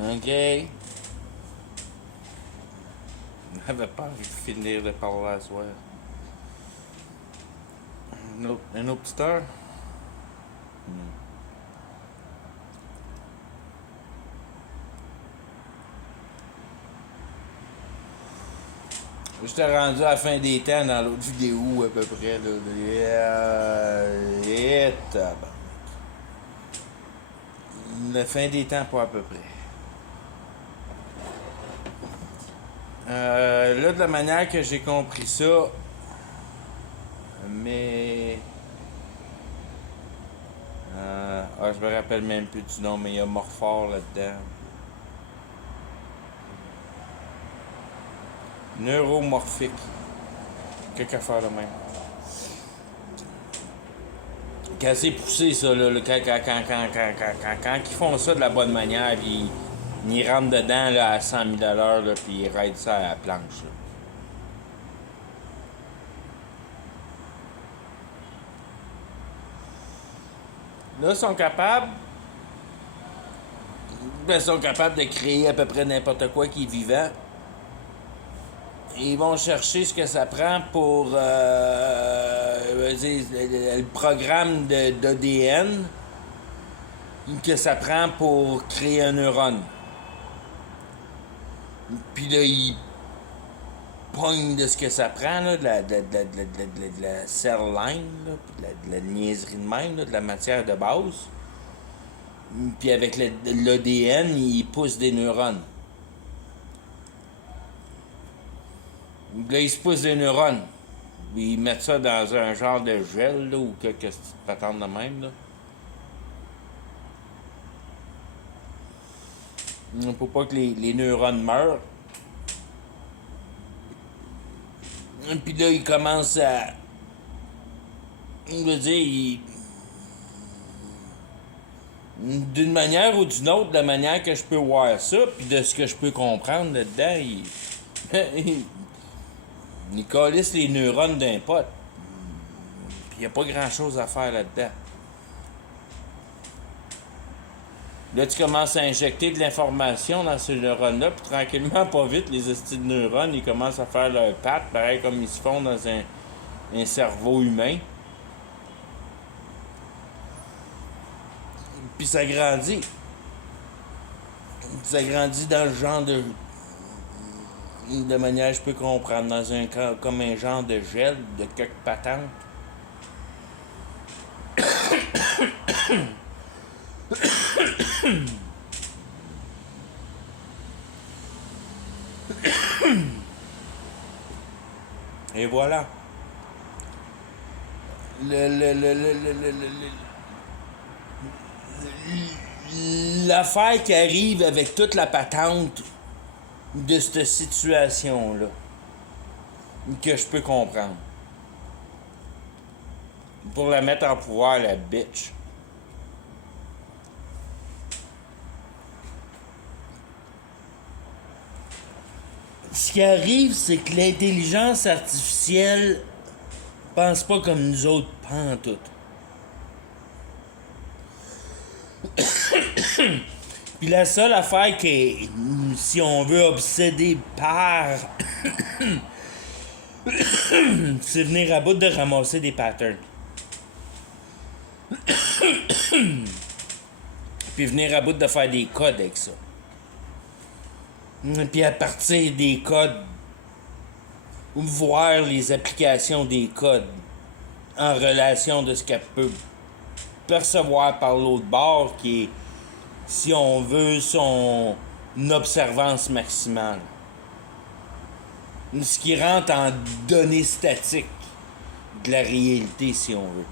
OK. J'avais pas envie de finir de parler à soir. Un autre petite heure? J'étais rendu à la fin des temps dans l'autre vidéo à peu près. La fin des temps pas à peu près. Là, de la manière que j'ai compris ça, mais... je me rappelle même plus du nom, mais il y a Morphore là-dedans. Neuromorphique. Quelque affaire de même. Quand c'est poussé, ça, là, quand ils font ça de la bonne manière, puis ils rentrent dedans là, à 100 000 à l'heure, puis ils raident ça à la planche. Là, ils sont capables. Ils sont capables de créer à peu près n'importe quoi qui est vivant. Ils vont chercher ce que ça prend pour le programme d'ADN que ça prend pour créer un neurone. Puis là, ils pognent de ce que ça prend, là, de la cell line, là, de la niaiserie de même, là, de la matière de base. Puis avec l'ADN, ils poussent des neurones. Là, ils se poussent des neurones. Ils mettent ça dans un genre de gel, là, ou quelque petite patente de même, là. Pour pas que les neurones meurent. Puis là, ils commencent à... Je veux dire, d'une manière ou d'une autre, de la manière que je peux voir ça, puis de ce que je peux comprendre là-dedans, ils calissent les neurones d'un pote. Puis il n'y a pas grand-chose à faire là-dedans. Là, tu commences à injecter de l'information dans ces neurones-là, puis tranquillement, pas vite, les estis de neurones, ils commencent à faire leur patte, pareil comme ils se font dans un cerveau humain. Puis ça grandit. Ça grandit dans le genre de manière je peux comprendre, dans un comme un genre de gel, de quelque patente. Et voilà. L'affaire qui arrive avec toute la patente de cette situation-là, que je peux comprendre. Pour la mettre en pouvoir, la bitch. Ce qui arrive, c'est que l'intelligence artificielle pense pas comme nous autres, pas en tout. Puis la seule affaire qui est, si on veut, obsédée par, c'est venir à bout de ramasser des patterns. Puis venir à bout de faire des codes avec ça. Puis à partir des codes, voir les applications des codes en relation de ce qu'elle peut percevoir par l'autre bord, qui est, si on veut, son observance maximale. Ce qui rentre en données statiques de la réalité, si on veut.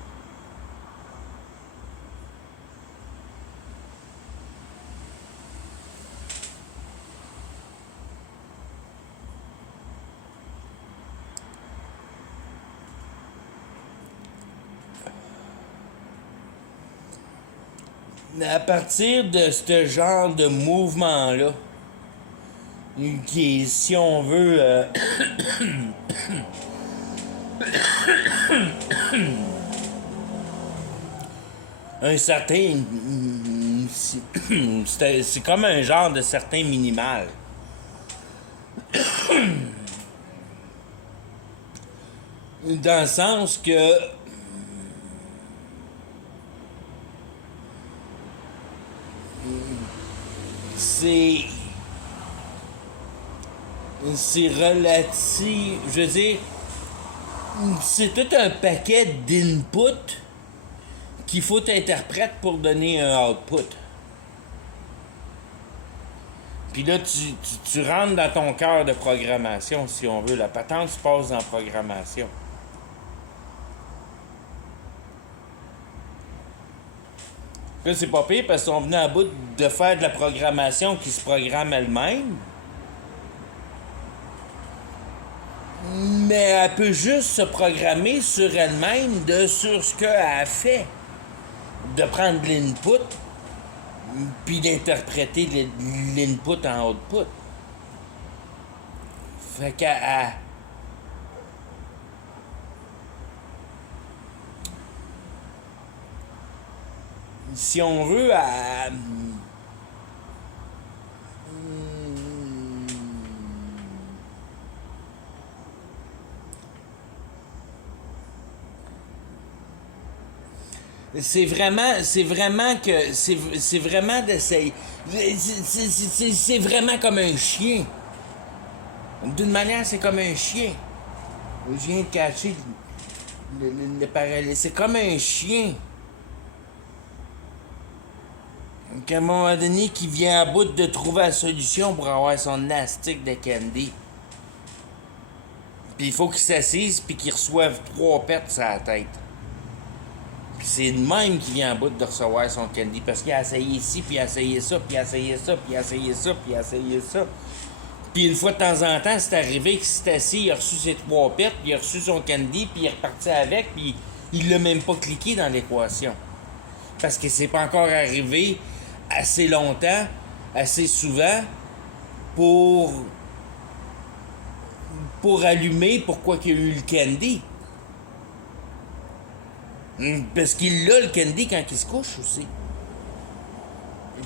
À partir de ce genre de mouvement-là, qui est, si on veut, une c'est comme un genre de certain minimal. Dans le sens que c'est relatif, je veux dire, c'est tout un paquet d'inputs qu'il faut t'interpréter pour donner un output. Puis là, tu rentres dans ton cœur de programmation, si on veut. La patente se passe dans la programmation. Là, c'est pas pire parce qu'on venait à bout de faire de la programmation qui se programme elle-même. Mais elle peut juste se programmer sur elle-même sur ce qu'elle a fait. De prendre l'input, puis d'interpréter l'input en output. Fait qu'elle... Si on veut, c'est vraiment que c'est vraiment d'essayer. C'est vraiment comme un chien. D'une manière, c'est comme un chien. Je viens de cacher le parallèle. C'est comme un chien. Qu'à un moment donné, qui vient à bout de trouver la solution pour avoir son astic de candy. Puis il faut qu'il s'assise puis qu'il reçoive 3 pertes sur la tête. Puis c'est le même qui vient à bout de recevoir son candy parce qu'il a essayé ici, puis il a essayé ça, puis il a essayé ça, puis il a essayé ça, puis il a essayé ça. Puis une fois de temps en temps, c'est arrivé qu'il s'est assis, il a reçu ses 3 pertes, puis il a reçu son candy, puis il est reparti avec, puis il l'a même pas cliqué dans l'équation. Parce que c'est pas encore arrivé assez longtemps, assez souvent, pour allumer pourquoi il y a eu le candy. Parce qu'il a le candy quand il se couche aussi. Et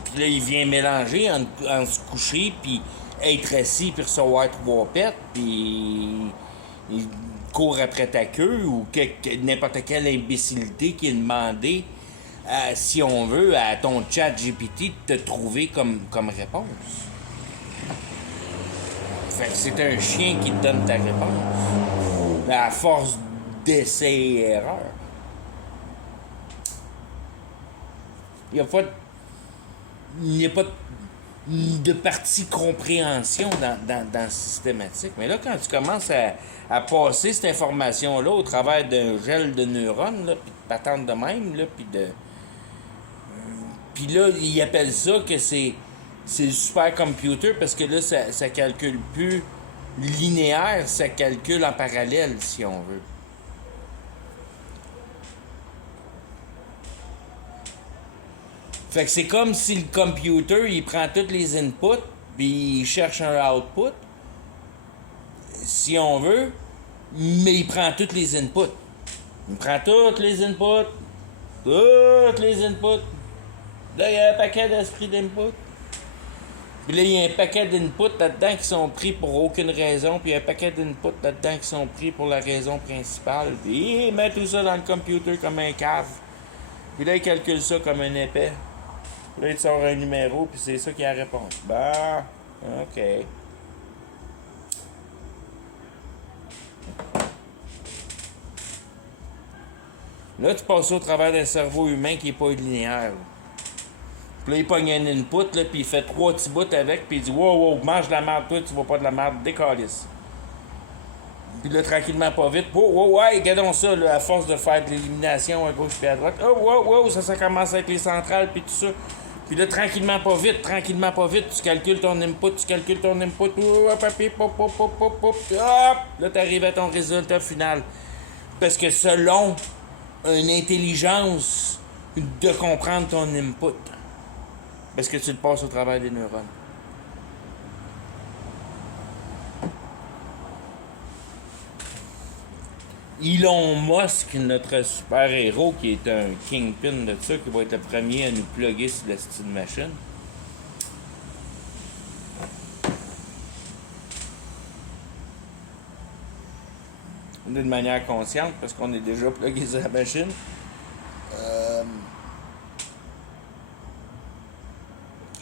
puis là, il vient mélanger en se coucher, puis être assis, puis recevoir 3 pertes, puis il court après ta queue, ou n'importe quelle imbécilité qui est demandée, si on veut, à ton chat GPT de te trouver comme réponse. Fait que c'est un chien qui te donne ta réponse. À force d'essais et erreurs. Il n'y a pas de partie compréhension dans le systématique. Mais là, quand tu commences à passer cette information-là au travers d'un gel de neurones, là, puis de patentes de même, là, puis là, ils appellent ça que c'est le supercomputer parce que là, ça calcule plus linéaire, ça calcule en parallèle, si on veut. Fait que c'est comme si le computer, il prend tous les inputs, puis il cherche un output, si on veut, mais il prend tous les inputs. Il prend tous les inputs. Là, il y a un paquet d'esprits d'inputs. Puis là, il y a un paquet d'inputs là-dedans qui sont pris pour aucune raison, puis il y a un paquet d'inputs là-dedans qui sont pris pour la raison principale. Puis il met tout ça dans le computer comme un cave. Puis là, il calcule ça comme un épais. Puis là, il sort un numéro, puis c'est ça qui a la réponse. Bah, OK. Là, tu passes au travers d'un cerveau humain qui n'est pas linéaire. Puis là, il pogne un input, là, puis il fait 3 petits bouts avec, puis il dit wow, mange de la merde, toi, tu vois pas de la merde, décalisse. Puis là, tranquillement, pas vite, ouais, regardons ça, là, à force de faire de l'élimination à gauche puis à droite. Ça commence avec les centrales, puis tout ça. Puis là, tranquillement, pas vite, tu calcules ton input, hop, là, t'arrives à ton résultat final. Parce que selon une intelligence de comprendre ton input, parce que tu le passes au travers des neurones. Elon Musk, notre super-héros, qui est un kingpin de ça, qui va être le premier à nous plugger sur la style machine. D'une manière consciente, parce qu'on est déjà plugué sur la machine.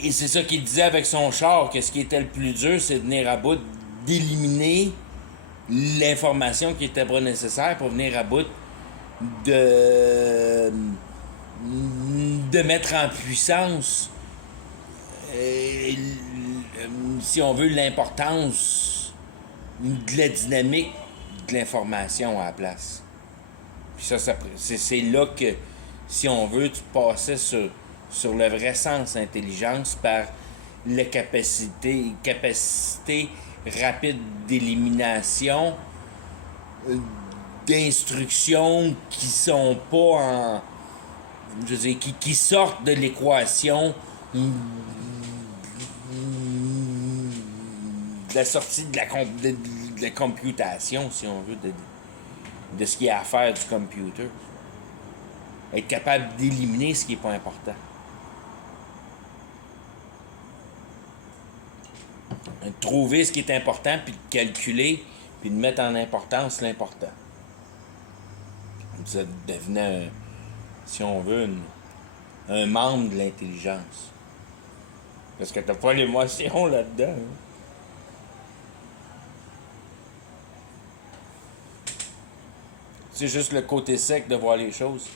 Et c'est ça qu'il disait avec son char, que ce qui était le plus dur, c'est de venir à bout d'éliminer l'information qui était pas nécessaire pour venir à bout de mettre en puissance, si on veut, l'importance de la dynamique de l'information à la place. Puis ça c'est là que, si on veut, tu passais sur le vrai sens intelligence par la capacité rapide d'élimination d'instructions qui sont pas en... Je veux dire, qui sortent de l'équation de la sortie de la computation, si on veut, de ce qu'il y a à faire du computer. Être capable d'éliminer ce qui n'est pas important. Trouver ce qui est important, puis de calculer, puis de mettre en importance l'important. Ça devenait, si on veut, un membre de l'intelligence. Parce que t'as pas l'émotion là-dedans. Hein. C'est juste le côté sec de voir les choses.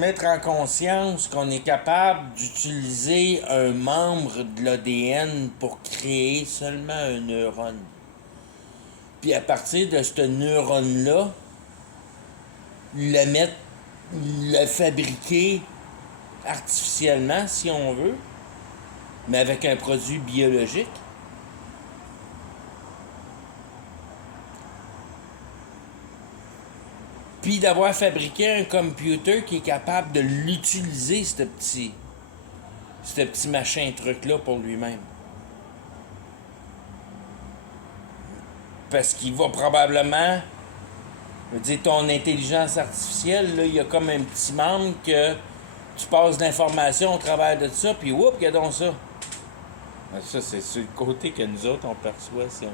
Mettre en conscience qu'on est capable d'utiliser un membre de l'ADN pour créer seulement un neurone. Puis à partir de ce neurone-là, le fabriquer artificiellement, si on veut, mais avec un produit biologique. Puis d'avoir fabriqué un computer qui est capable de l'utiliser, ce petit machin truc-là pour lui-même. Parce qu'il va probablement... Je veux dire, ton intelligence artificielle, là, il y a comme un petit membre que tu passes l'information au travers de ça, puis oups, regardons ça. Ça, c'est sur le côté que nous autres, on perçoit, si on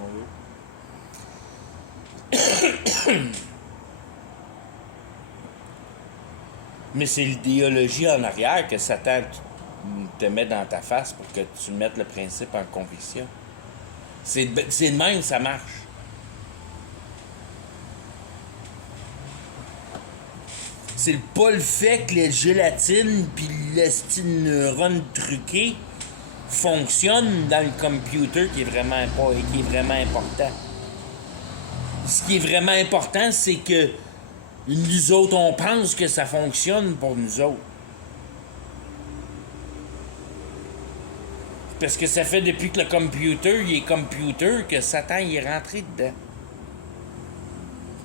veut. Mais c'est l'idéologie en arrière que Satan te met dans ta face pour que tu mettes le principe en conviction. C'est de même, ça marche. C'est pas le fait que les gélatines puis le style neurone truqué fonctionnent dans le computer qui est vraiment important. Ce qui est vraiment important, c'est que nous autres, on pense que ça fonctionne pour nous autres. Parce que ça fait depuis que le computer, il est computer, que Satan il est rentré dedans.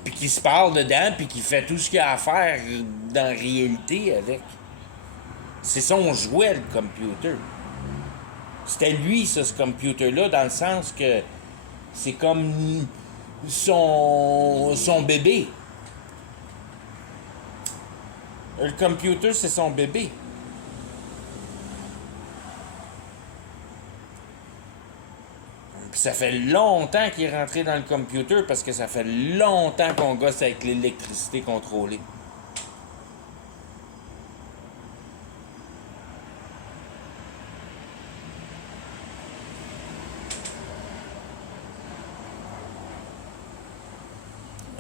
Puis qu'il se parle dedans, puis qu'il fait tout ce qu'il a à faire dans la réalité avec. C'est son jouet, le computer. C'était lui, ça, ce computer-là, dans le sens que c'est comme son bébé. Le computer, c'est son bébé. Puis ça fait longtemps qu'il est rentré dans le computer parce que ça fait longtemps qu'on gosse avec l'électricité contrôlée.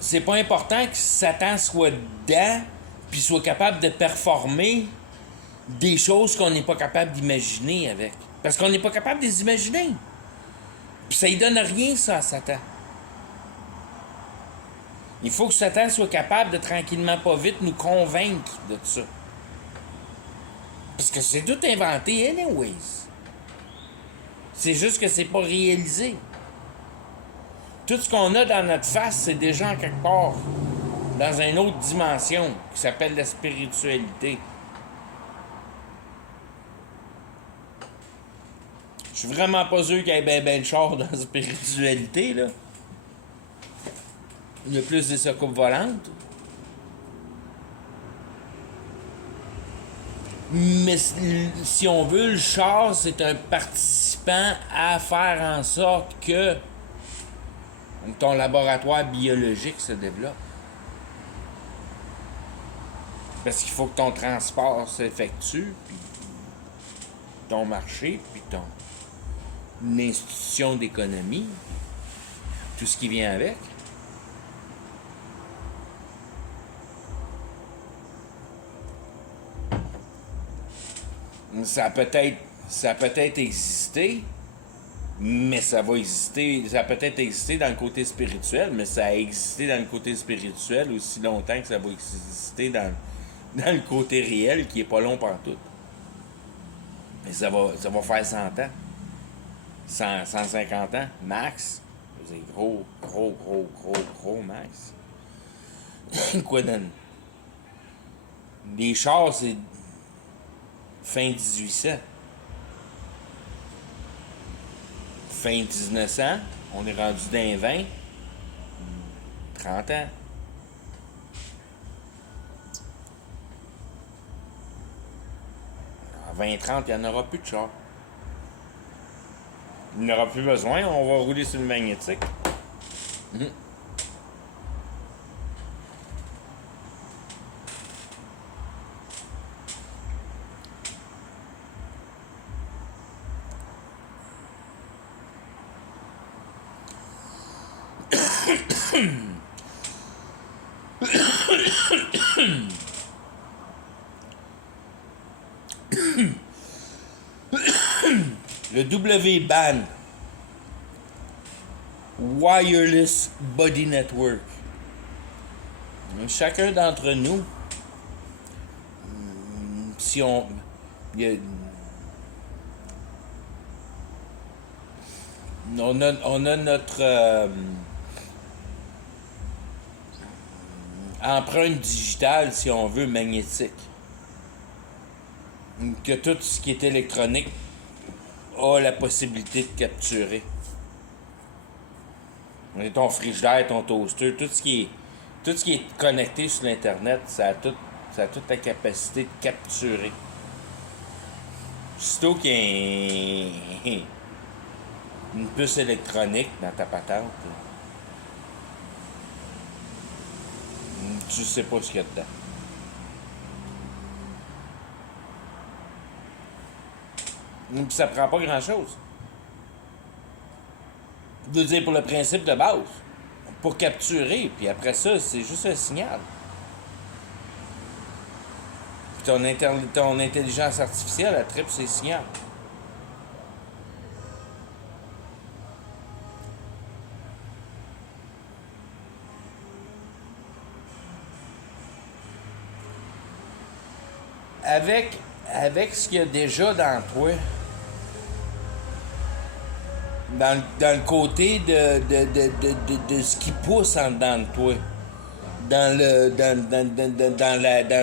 C'est pas important que Satan soit dedans puis soit capable de performer des choses qu'on n'est pas capable d'imaginer avec. Parce qu'on n'est pas capable de les imaginer. Puis ça ne donne rien, ça, à Satan. Il faut que Satan soit capable de tranquillement, pas vite, nous convaincre de tout ça. Parce que c'est tout inventé, anyways. C'est juste que c'est pas réalisé. Tout ce qu'on a dans notre face, c'est déjà en quelque part dans une autre dimension qui s'appelle la spiritualité. Je suis vraiment pas sûr qu'il y ait ben de char dans la spiritualité, là. Il y a plus des soucoupes volantes. Mais si on veut, le char, c'est un participant à faire en sorte que ton laboratoire biologique se développe. Parce qu'il faut que ton transport s'effectue, puis ton marché, puis ton institution d'économie, tout ce qui vient avec. Ça a peut-être existé, mais ça va exister. Ça a peut-être existé dans le côté spirituel, mais ça a existé dans le côté spirituel aussi longtemps que ça va exister dans le côté réel qui est pas long partout. Mais ça va faire 100 ans. 150 ans, max. C'est gros max. Quoi donne? Les chars, c'est fin 1800. Fin 1900, on est rendu dans les 20. 30 ans. En 20-30, il n'y en aura plus de chars. Il n'y en aura plus besoin, on va rouler sur le magnétique. Le W-BAN, Wireless Body Network. Chacun d'entre nous, si on... On a notre empreinte digitale, si on veut, magnétique. Que tout ce qui est électronique a la possibilité de capturer. Ton frigidaire, ton toaster, tout ce qui est connecté sur l'Internet, ça a toute la capacité de capturer. Surtout qu'il y a une puce électronique dans ta patente, tu sais pas ce qu'il y a dedans. Puis ça prend pas grand-chose. Je veux dire, pour le principe de base. Pour capturer, puis après ça, c'est juste un signal. Puis ton intelligence artificielle, elle tripe ses signaux. Avec ce qu'il y a déjà dans toi, dans le côté de ce qui pousse en dedans de toi, dans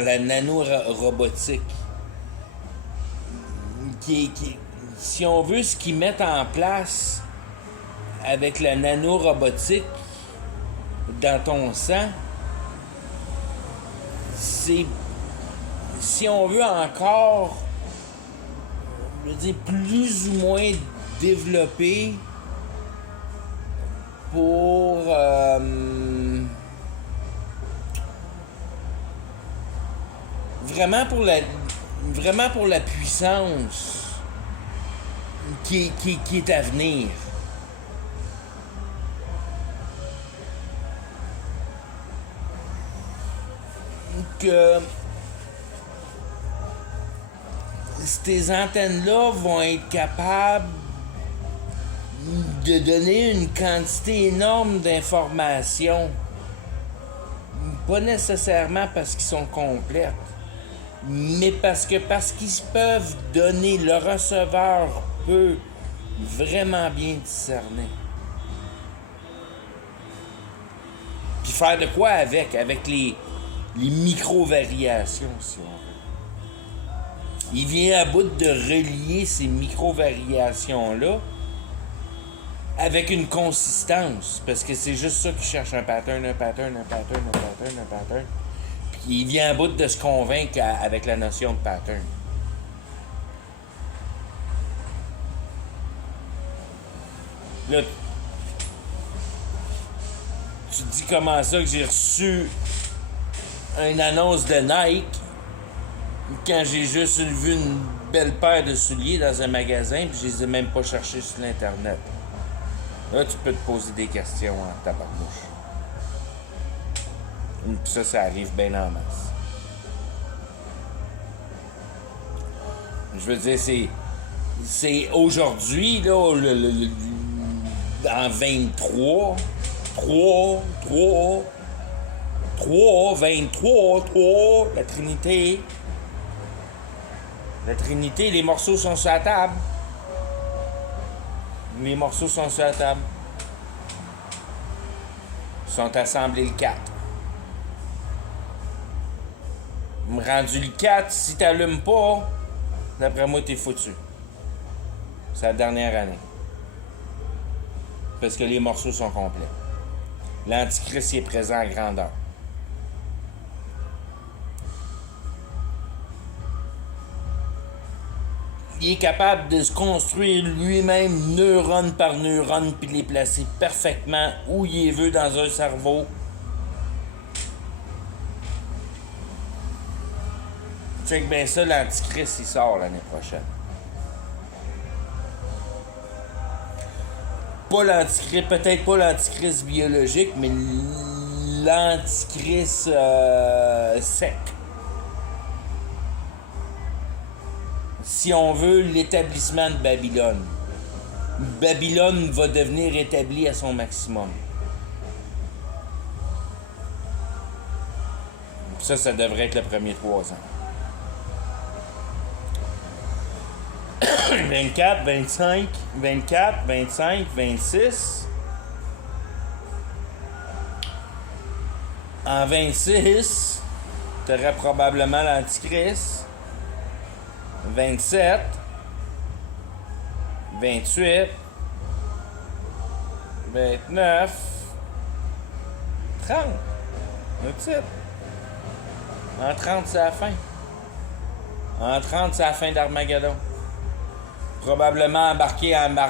la nanorobotique, si on veut, ce qu'ils mettent en place avec la nanorobotique dans ton sang, c'est, si on veut encore, je veux dire, plus ou moins développé pour vraiment pour la puissance qui est à venir. Que ces antennes-là vont être capables de donner une quantité énorme d'informations. Pas nécessairement parce qu'ils sont complètes, mais parce qu'ils peuvent donner, le receveur peut vraiment bien discerner. Puis faire de quoi avec les micro-variations, si on veut. il vient à bout de relier ces micro-variations-là avec une consistance. Parce que c'est juste ça qu'il cherche, un pattern. Puis il vient à bout de se convaincre avec la notion de pattern. Là, tu te dis comment ça que j'ai reçu une annonce de Nike quand j'ai juste vu une belle paire de souliers dans un magasin puis je les ai même pas cherchés sur l'internet. Là, tu peux te poser des questions en tabarnouche. Puis ça arrive bien en masse. Je veux dire, c'est aujourd'hui, là, en 23, 23, la Trinité. La Trinité, les morceaux sont sur la table. Les morceaux sont sur la table. Ils sont assemblés le 4. Rendu le 4, si t'allumes pas, d'après moi, t'es foutu. C'est la dernière année. Parce que les morceaux sont complets. L'Antichrist est présent à grandeur. Il est capable de se construire lui-même neurone par neurone puis les placer parfaitement où il veut dans un cerveau. Check bien ça, l'Antichrist, il sort l'année prochaine. Pas l'Antichrist, peut-être pas l'Antichrist biologique, mais l'Antichrist sec. Si on veut, l'établissement de Babylone. Babylone va devenir établie à son maximum. Ça devrait être le premier 3 ans. 24, 25, 24, 25, 26. En 26, tu aurais probablement l'Antichrist. 27, 28, 29, 30. That's it. En 30, c'est la fin. En 30, c'est la fin d'Armageddon. Probablement embarqué dans la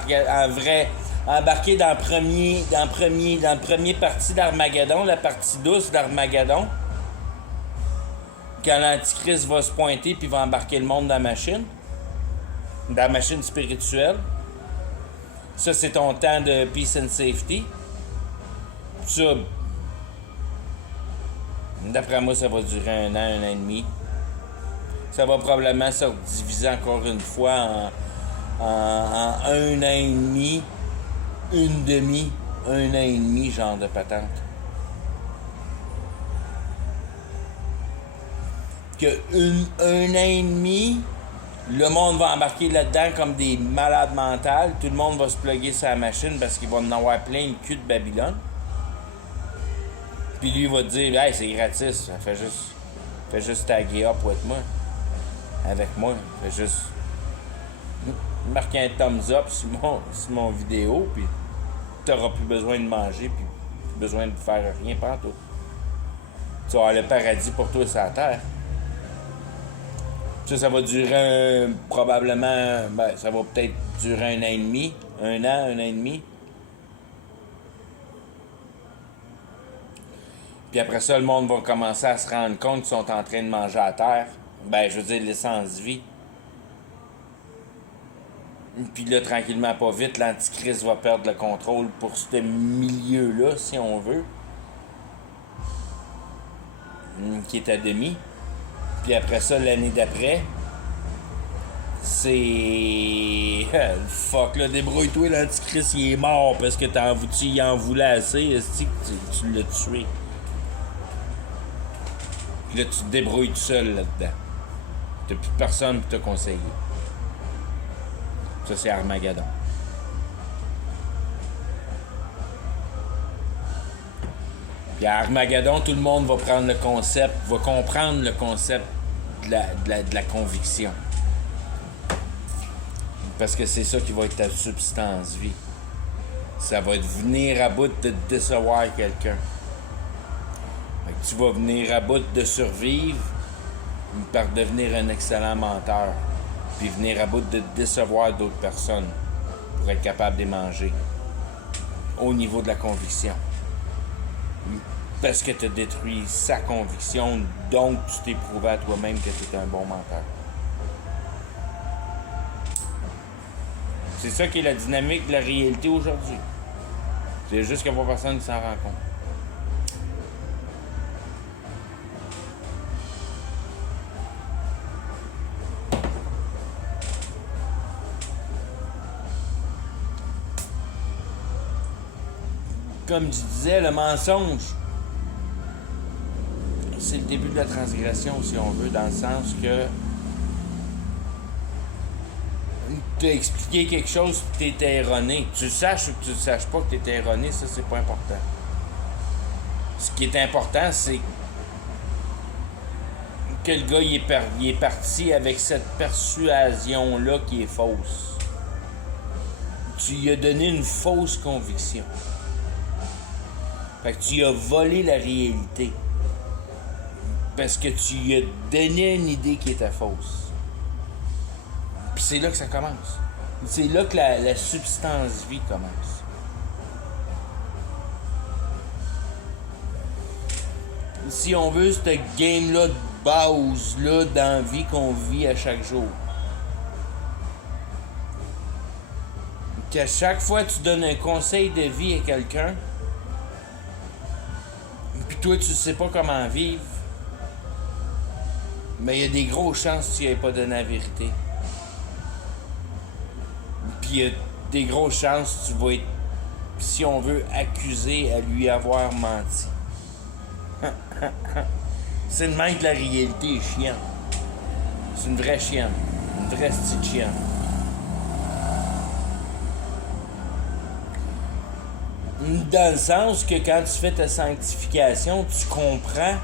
première partie d'Armageddon, la partie douce d'Armageddon. Quand l'Antichrist va se pointer puis va embarquer le monde dans la machine spirituelle. Ça, c'est ton temps de peace and safety. Ça, d'après moi, ça va durer 1 an, 1 an et demi. Ça va probablement se diviser encore une fois en 1 an et demi, une demi, 1 an et demi, genre de patente. Que 1 an et demi, le monde va embarquer là-dedans comme des malades mentales. Tout le monde va se plugger sur la machine parce qu'il va en avoir plein le cul de Babylone. Puis lui, il va te dire, hey, c'est gratis, fais juste taguer up avec moi. Fais juste marquer un thumbs up sur mon vidéo, puis t'auras plus besoin de manger, puis plus besoin de faire rien pantoute. Tu vas avoir le paradis pour toi sur la terre. Ça va durer probablement, ça va peut-être durer 1 an et demi, 1 an, 1 an et demi. Puis après ça, le monde va commencer à se rendre compte qu'ils sont en train de manger à terre. Je veux dire, l'essence vie. Puis là, tranquillement, pas vite, l'Antichrist va perdre le contrôle pour ce milieu-là, si on veut. Qui est à demi. Puis après ça, l'année d'après, c'est... Fuck, là, débrouille-toi, l'Antichrist, il est mort parce que tu y en voulais assez, est-ce que tu l'as tué. Puis là, tu te débrouilles tout seul là-dedans. T'as plus personne pour te conseiller. Ça, c'est Armageddon. Puis à Armageddon, tout le monde va prendre le concept, va comprendre le concept de la conviction. Parce que c'est ça qui va être ta substance vie. Ça va être venir à bout de décevoir quelqu'un. Fait que tu vas venir à bout de survivre par devenir un excellent menteur. Puis venir à bout de décevoir d'autres personnes pour être capable de les manger. Au niveau de la conviction. Parce que tu as détruit sa conviction, donc tu t'es prouvé à toi-même que tu es un bon menteur. C'est ça qui est la dynamique de la réalité aujourd'hui. C'est juste qu'il n'y a pas personne qui s'en rend compte. Comme je disais, le mensonge, c'est le début de la transgression, si on veut, dans le sens que t'as expliqué quelque chose que t'étais erroné. Tu saches ou que tu ne saches pas que t'étais erroné, ça, c'est pas important. Ce qui est important, c'est que le gars, il est parti avec cette persuasion-là qui est fausse. Tu lui as donné une fausse conviction. Fait que tu as volé la réalité. Parce que tu lui as donné une idée qui était fausse. Puis c'est là que ça commence. C'est là que la substance vie commence. Si on veut, cette game-là de base-là dans la vie qu'on vit à chaque jour. Qu'à chaque fois que tu donnes un conseil de vie à quelqu'un, puis toi, tu sais pas comment vivre, mais il y a des grosses chances que tu n'aies pas donné la vérité. Puis il y a des grosses chances que tu vas être, si on veut, accusé à lui avoir menti. C'est le même que la réalité est chienne. C'est une vraie chienne. Une vraie petite chienne. Dans le sens que quand tu fais ta sanctification, tu comprends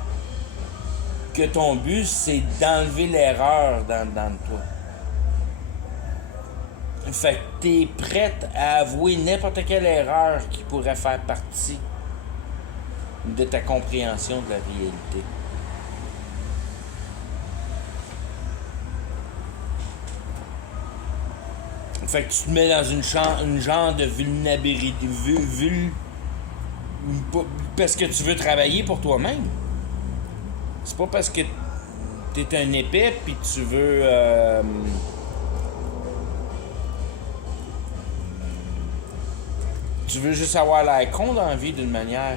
que ton but, c'est d'enlever l'erreur dans toi. Fait que t'es prête à avouer n'importe quelle erreur qui pourrait faire partie de ta compréhension de la réalité. Fait que tu te mets dans une genre de vulnérabilité. Parce que tu veux travailler pour toi-même. C'est pas parce que t'es un épais pis tu veux... tu veux juste avoir l'air con dans la vie d'une manière.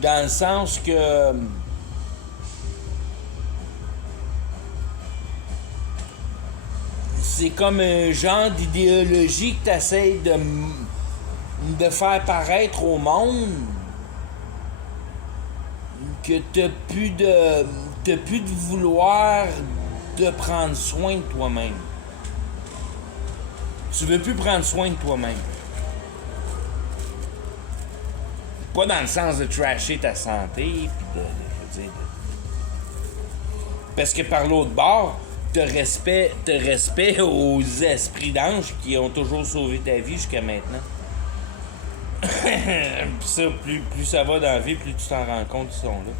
Dans le sens que... c'est comme un genre d'idéologie que tu essaies de faire paraître au monde, que t'as plus de vouloir de prendre soin de toi-même. Tu veux plus prendre soin de toi-même. Pas dans le sens de trasher ta santé, puis parce que par l'autre bord, t'as respect aux esprits d'anges qui ont toujours sauvé ta vie jusqu'à maintenant. Puis ça, plus ça va dans la vie, plus tu t'en rends compte qu'ils sont là.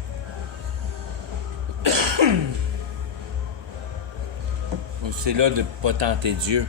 C'est là de pas tenter Dieu.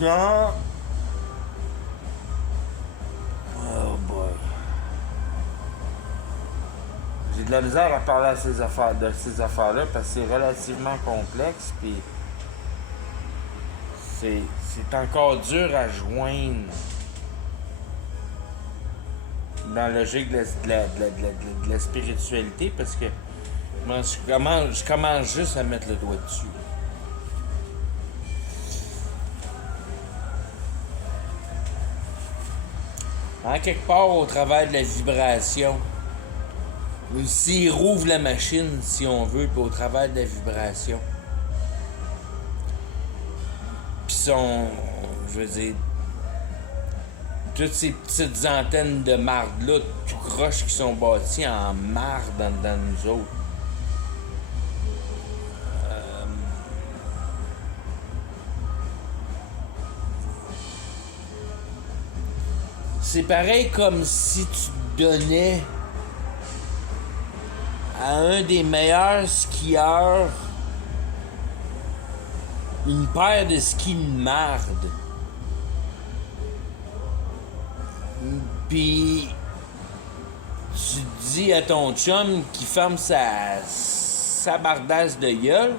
Quand... oh boy. J'ai de la misère à parler de ces affaires-là parce que c'est relativement complexe puis c'est encore dur à joindre dans la logique de la spiritualité, parce que moi, je commence juste à mettre le doigt dessus. En quelque part, au travers de la vibration, s'il rouvre la machine, si on veut, puis au travers de la vibration, puis je veux dire, toutes ces petites antennes de marde-là, tout croche, qui sont bâties en marde dans nous autres. C'est pareil comme si tu donnais à un des meilleurs skieurs une paire de skis de marde. Puis tu dis à ton chum qui ferme sa bardasse de gueule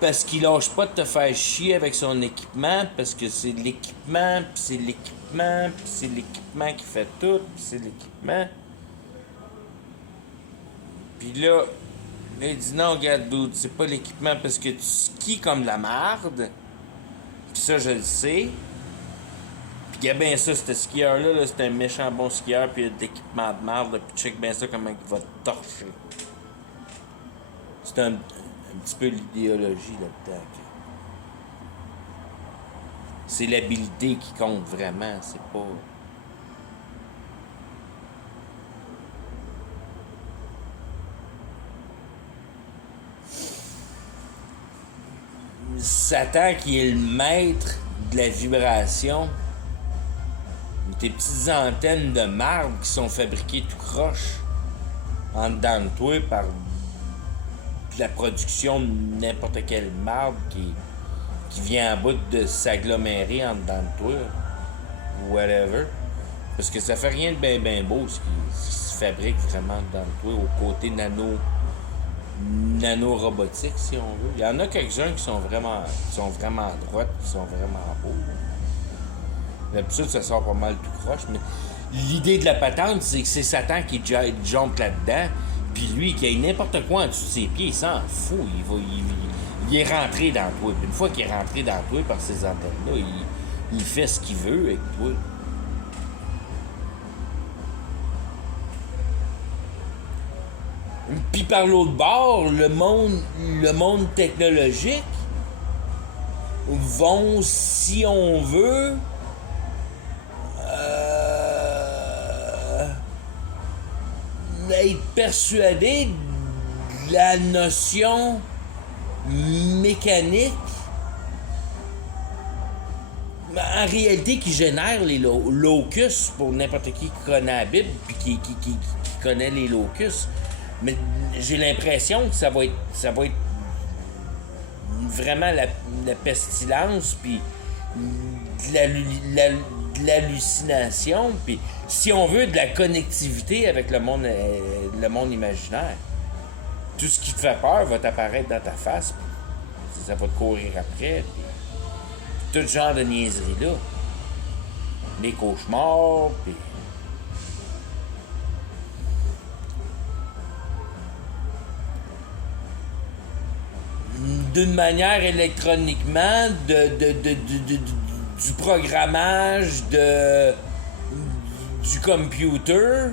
parce qu'il lâche pas de te faire chier avec son équipement, parce que c'est l'équipement, puis c'est l'équipement, puis c'est l'équipement qui fait tout, puis c'est l'équipement. Puis là, il dit non, regarde, dude, c'est pas l'équipement parce que tu skis comme de la marde. Puis ça, je le sais. Puis il y a bien ça, ce skieur-là, là, c'est un méchant bon skieur, puis il a de l'équipement de marde, là, puis check bien ça comment il va te torcher. C'est un petit peu l'idéologie là-dedans. C'est l'habilité qui compte vraiment, c'est pas... Satan qui est le maître de la vibration, tes petites antennes de marbre qui sont fabriquées tout croche en dedans de toi par la production de n'importe quelle marbre qui vient en bout de s'agglomérer en dedans de toi, whatever. Parce que ça fait rien de bien beau ce qui se fabrique vraiment dedans de toi, au côté nanorobotique, si on veut. Il y en a quelques-uns qui sont vraiment droites, qui sont vraiment beaux. D'habitude, ça sort pas mal tout croche, mais l'idée de la patente, c'est que c'est Satan qui jump là-dedans, puis lui, qui a n'importe quoi en dessous de ses pieds, il s'en fout. Il est rentré dans toi. Puis une fois qu'il est rentré dans toi par ces antennes-là, il fait ce qu'il veut avec toi. Puis par l'autre bord, le monde technologique vont, si on veut, être persuadés de la notion mécanique, en réalité, qui génère les locus pour n'importe qui connaît la Bible puis qui connaît les locus. Mais j'ai l'impression que ça va être vraiment la pestilence, puis de l'hallucination, puis si on veut, de la connectivité avec le monde imaginaire. Tout ce qui te fait peur va t'apparaître dans ta face, puis ça va te courir après, puis tout genre de niaiseries-là. Les cauchemars, puis... d'une manière électroniquement, du programmage du computer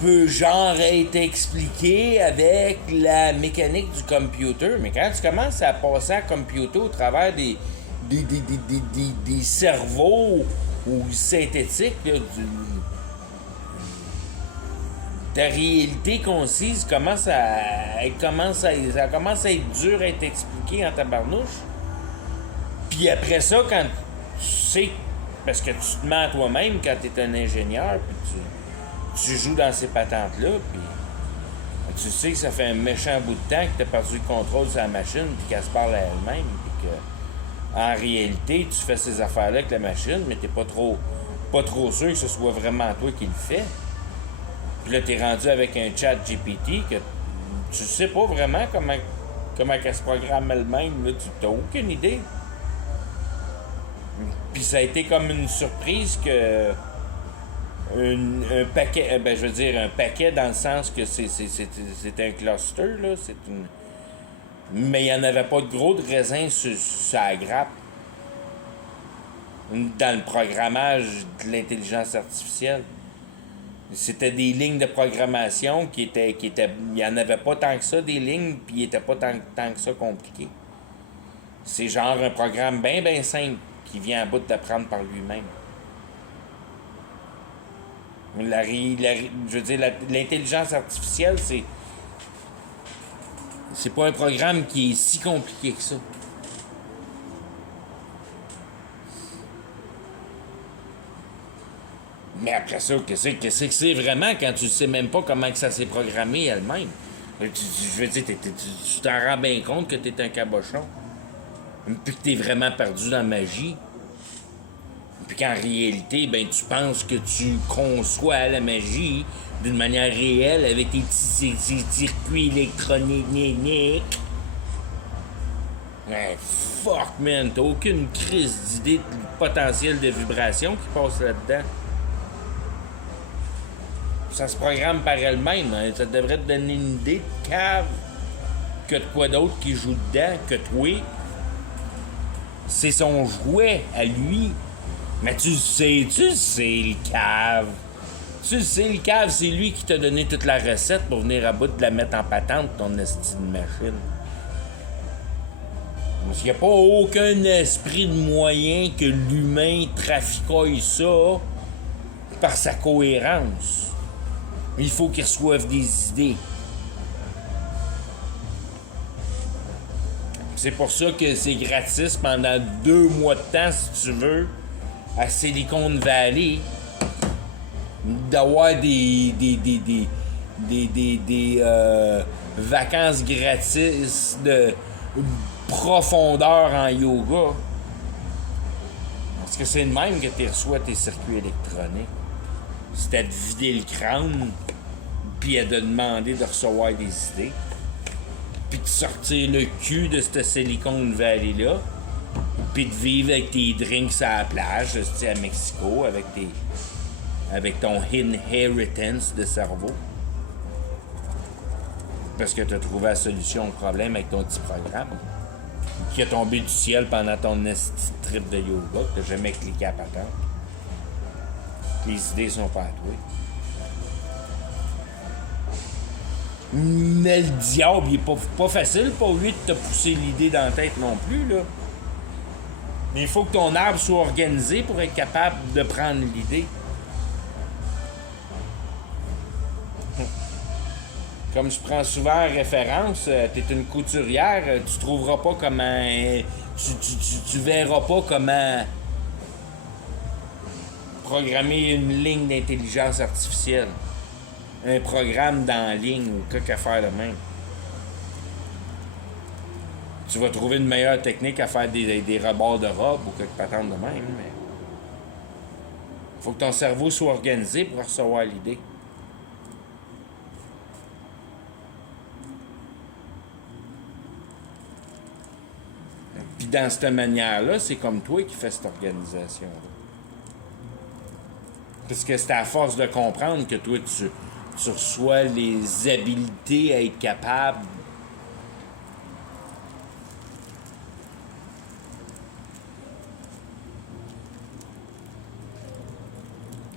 peut genre être expliqué avec la mécanique du computer. Mais quand tu commences à passer à computer au travers des cerveaux ou synthétiques, là, ta réalité concise ça commence à être dur à être expliqué en tabarnouche. Puis après ça, quand tu sais, parce que tu te mens à toi-même quand tu es un ingénieur, puis tu joues dans ces patentes-là, puis tu sais que ça fait un méchant bout de temps que tu as perdu le contrôle sur la machine, puis qu'elle se parle à elle-même, puis que en réalité, tu fais ces affaires-là avec la machine, mais t'es pas trop sûr que ce soit vraiment toi qui le fais. Puis là, t'es rendu avec un chat GPT que tu sais pas vraiment comment elle se programme elle-même. Là, tu n'as aucune idée. Puis ça a été comme une surprise que un paquet, ben je veux dire un paquet dans le sens que c'est un cluster, là, c'est une. Mais il n'y en avait pas de gros de raisin sur la grappe. Dans le programmage de l'intelligence artificielle. C'était des lignes de programmation qui étaient. Il n'y en avait pas tant que ça, des lignes, puis il n'était pas tant que ça compliqué. C'est genre un programme bien simple qui vient à bout d'apprendre par lui-même. Je veux dire, l'intelligence artificielle, c'est pas un programme qui est si compliqué que ça. Mais après ça, qu'est-ce que c'est vraiment quand tu sais même pas comment que ça s'est programmé elle-même? Je veux dire, tu t'en rends bien compte que t'es un cabochon. Puis que t'es vraiment perdu dans la magie. Puis qu'en réalité, ben tu penses que tu conçois la magie d'une manière réelle avec tes petits circuits électroniques. Ouais, fuck, man, t'as aucune crise d'idée du potentiel de vibration qui passe là-dedans. Ça se programme par elle-même. Hein. Ça devrait te donner une idée de cave que de quoi d'autre qui joue dedans que toi. C'est son jouet à lui. Mais tu sais le cave. Tu sais, le cave, c'est lui qui t'a donné toute la recette pour venir à bout de la mettre en patente, ton esti de machine. Parce qu'il n'y a pas aucun esprit de moyen que l'humain traficaille ça par sa cohérence. Il faut qu'il reçoive des idées. C'est pour ça que c'est gratis pendant 2 mois de temps, si tu veux, à Silicon Valley, d'avoir des vacances gratis de profondeur en yoga. Parce que c'est le même que tu reçois tes circuits électroniques. C'est à te vider le crâne, puis à te demander de recevoir des idées, puis de sortir le cul de cette Silicon Valley-là, puis de vivre avec tes drinks à la plage, à Mexico, avec ton inheritance de cerveau. Parce que tu as trouvé la solution au problème avec ton petit programme, qui a tombé du ciel pendant ton trip de yoga, que tu n'as jamais cliqué à patente. Les idées sont pas à toi. Mais le diable, il est pas facile pour lui de te pousser l'idée dans la tête non plus, là. Mais il faut que ton arbre soit organisé pour être capable de prendre l'idée. Comme je prends souvent en référence, t'es une couturière, tu trouveras pas comment... Tu verras pas comment programmer une ligne d'intelligence artificielle. Un programme dans la ligne ou quelque affaire de même. Tu vas trouver une meilleure technique à faire des rebords de robe ou quelque patente de même, mais... Faut que ton cerveau soit organisé pour recevoir l'idée. Puis dans cette manière-là, c'est comme toi qui fais cette organisation-là. Parce que c'est à force de comprendre que toi, tu reçois les habiletés à être capable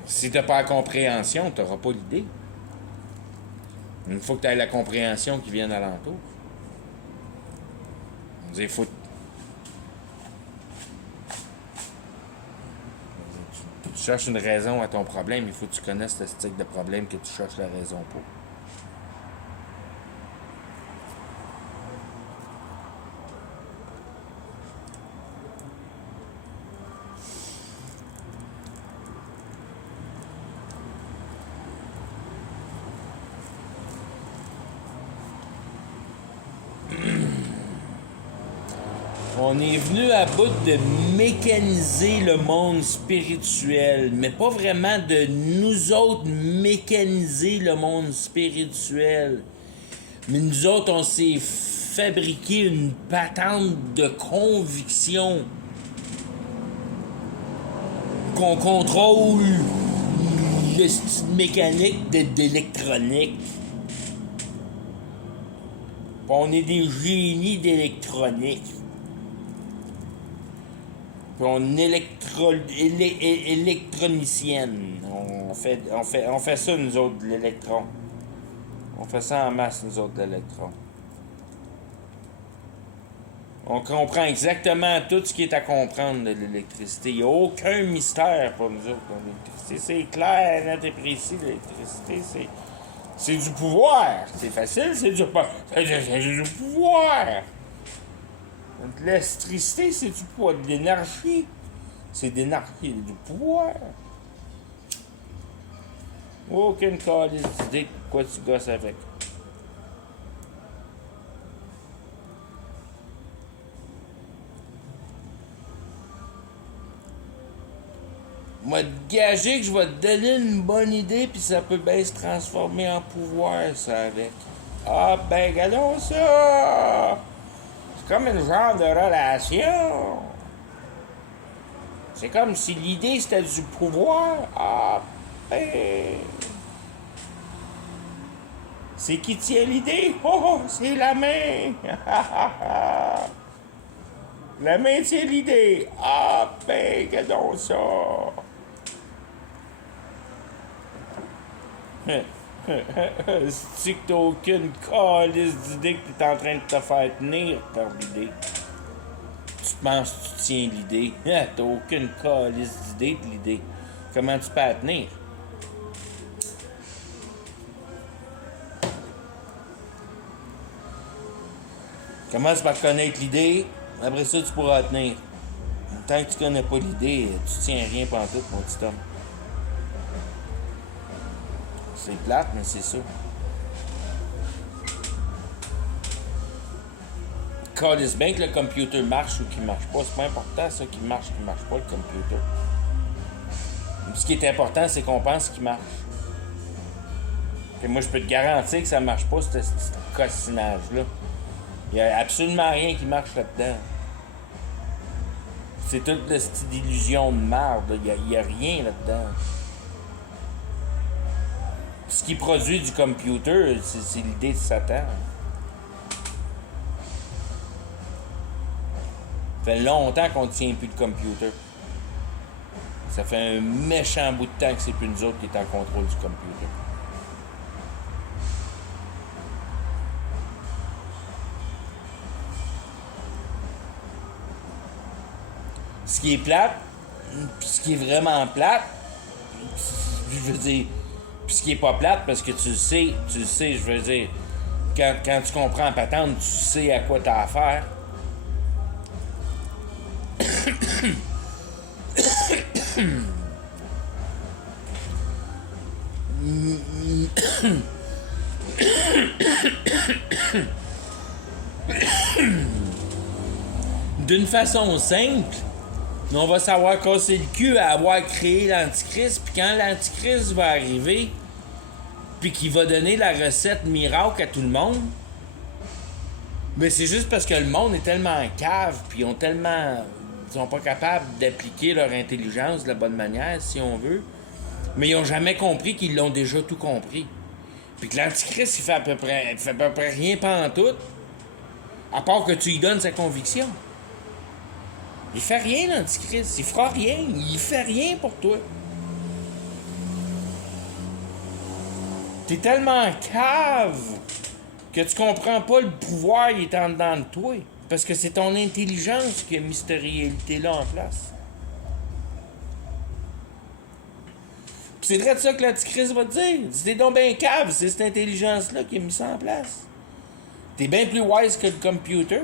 si t'as pas la compréhension, t'auras pas l'idée. Il faut que tu aies la compréhension qui vienne alentour. Il faut... Tu cherches une raison à ton problème, il faut que tu connaisses le style de problème que tu cherches la raison pour. On est venu à bout de mécaniser le monde spirituel, mais pas vraiment de nous autres mécaniser le monde spirituel. Mais nous autres, on s'est fabriqué une patente de conviction qu'on contrôle le style mécanique d'électronique. On est des génies d'électronique. Puis on est électronicienne. On fait ça, nous autres, de l'électron. On fait ça en masse, nous autres, de l'électron. On comprend exactement tout ce qui est à comprendre de l'électricité. Il n'y a aucun mystère pour nous autres. L'électricité, c'est clair, net et précis. L'électricité, c'est du pouvoir. C'est facile, c'est du pouvoir. L'électricité, c'est du pouvoir, de l'énergie. C'est d'énergie, du pouvoir. Aucune calice d'idée de quoi tu gosses avec. Moi, te gager que je vais te donner une bonne idée, puis ça peut bien se transformer en pouvoir, ça, avec. Ah, ben, regardons ça! C'est comme une genre de relation. C'est comme si l'idée, c'était du pouvoir. Ah, ben... C'est qui tient l'idée? Oh, c'est la main! La main tient l'idée. Ah, ben, regardons ça! C'est que t'as aucune calice d'idée que t'es en train de te faire tenir par l'idée. Tu penses que tu tiens l'idée. T'as aucune calice d'idée de l'idée. Comment tu peux la tenir? Commence par connaître l'idée, après ça tu pourras la tenir. Tant que tu connais pas l'idée, tu tiens rien pantoute, mon petit homme. C'est plate, mais c'est ça. Calisse bien que le computer marche ou qu'il marche pas. C'est pas important ça qu'il marche pas le computer. Ce qui est important, c'est qu'on pense qu'il marche. Et moi, je peux te garantir que ça marche pas, ce cossinage-là. Il n'y a absolument rien qui marche là-dedans. C'est toute cette illusion de marde. Il n'y a rien là-dedans. Ce qui produit du computer, c'est l'idée de Satan. Ça fait longtemps qu'on ne tient plus de computer. Ça fait un méchant bout de temps que c'est plus nous autres qui est en contrôle du computer. Ce qui est plate, puis ce qui est vraiment plate, je veux dire, puis ce qui est pas plate, parce que tu le sais, je veux dire, quand tu comprends patente, tu sais à quoi t'as affaire. D'une façon simple, on va savoir casser le cul à avoir créé l'Antichrist, puis quand l'Antichrist va arriver, puis qu'il va donner la recette miracle à tout le monde, mais c'est juste parce que le monde est tellement cave, puis ils sont pas capables d'appliquer leur intelligence de la bonne manière, si on veut, mais ils ont jamais compris qu'ils l'ont déjà tout compris. Puis que l'Antichrist, il fait à peu près rien pantoute, à part que tu lui donnes sa conviction. Il fait rien, l'Antichrist. Il fera rien. Il fait rien pour toi. T'es tellement cave que tu comprends pas le pouvoir qui est en dedans de toi. Parce que c'est ton intelligence qui a mis cette réalité-là en place. Pis c'est vrai de ça que l'Antichrist va te dire. T'es donc bien cave, c'est cette intelligence-là qui a mis ça en place. T'es bien plus wise que le computer.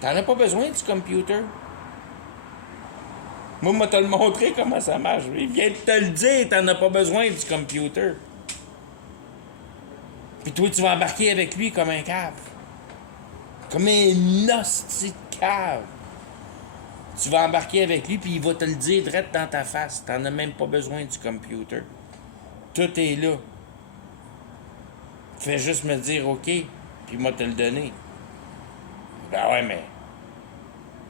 T'en as pas besoin du computer. Moi, je vais te le montrer comment ça marche. Il vient de te le dire, t'en as pas besoin du computer. Puis toi, tu vas embarquer avec lui comme un cave. Comme un hostie de cave. Tu vas embarquer avec lui, puis il va te le dire direct dans ta face. T'en as même pas besoin du computer. Tout est là. Fais juste me dire OK, puis moi te le donner. Ben ouais, mais...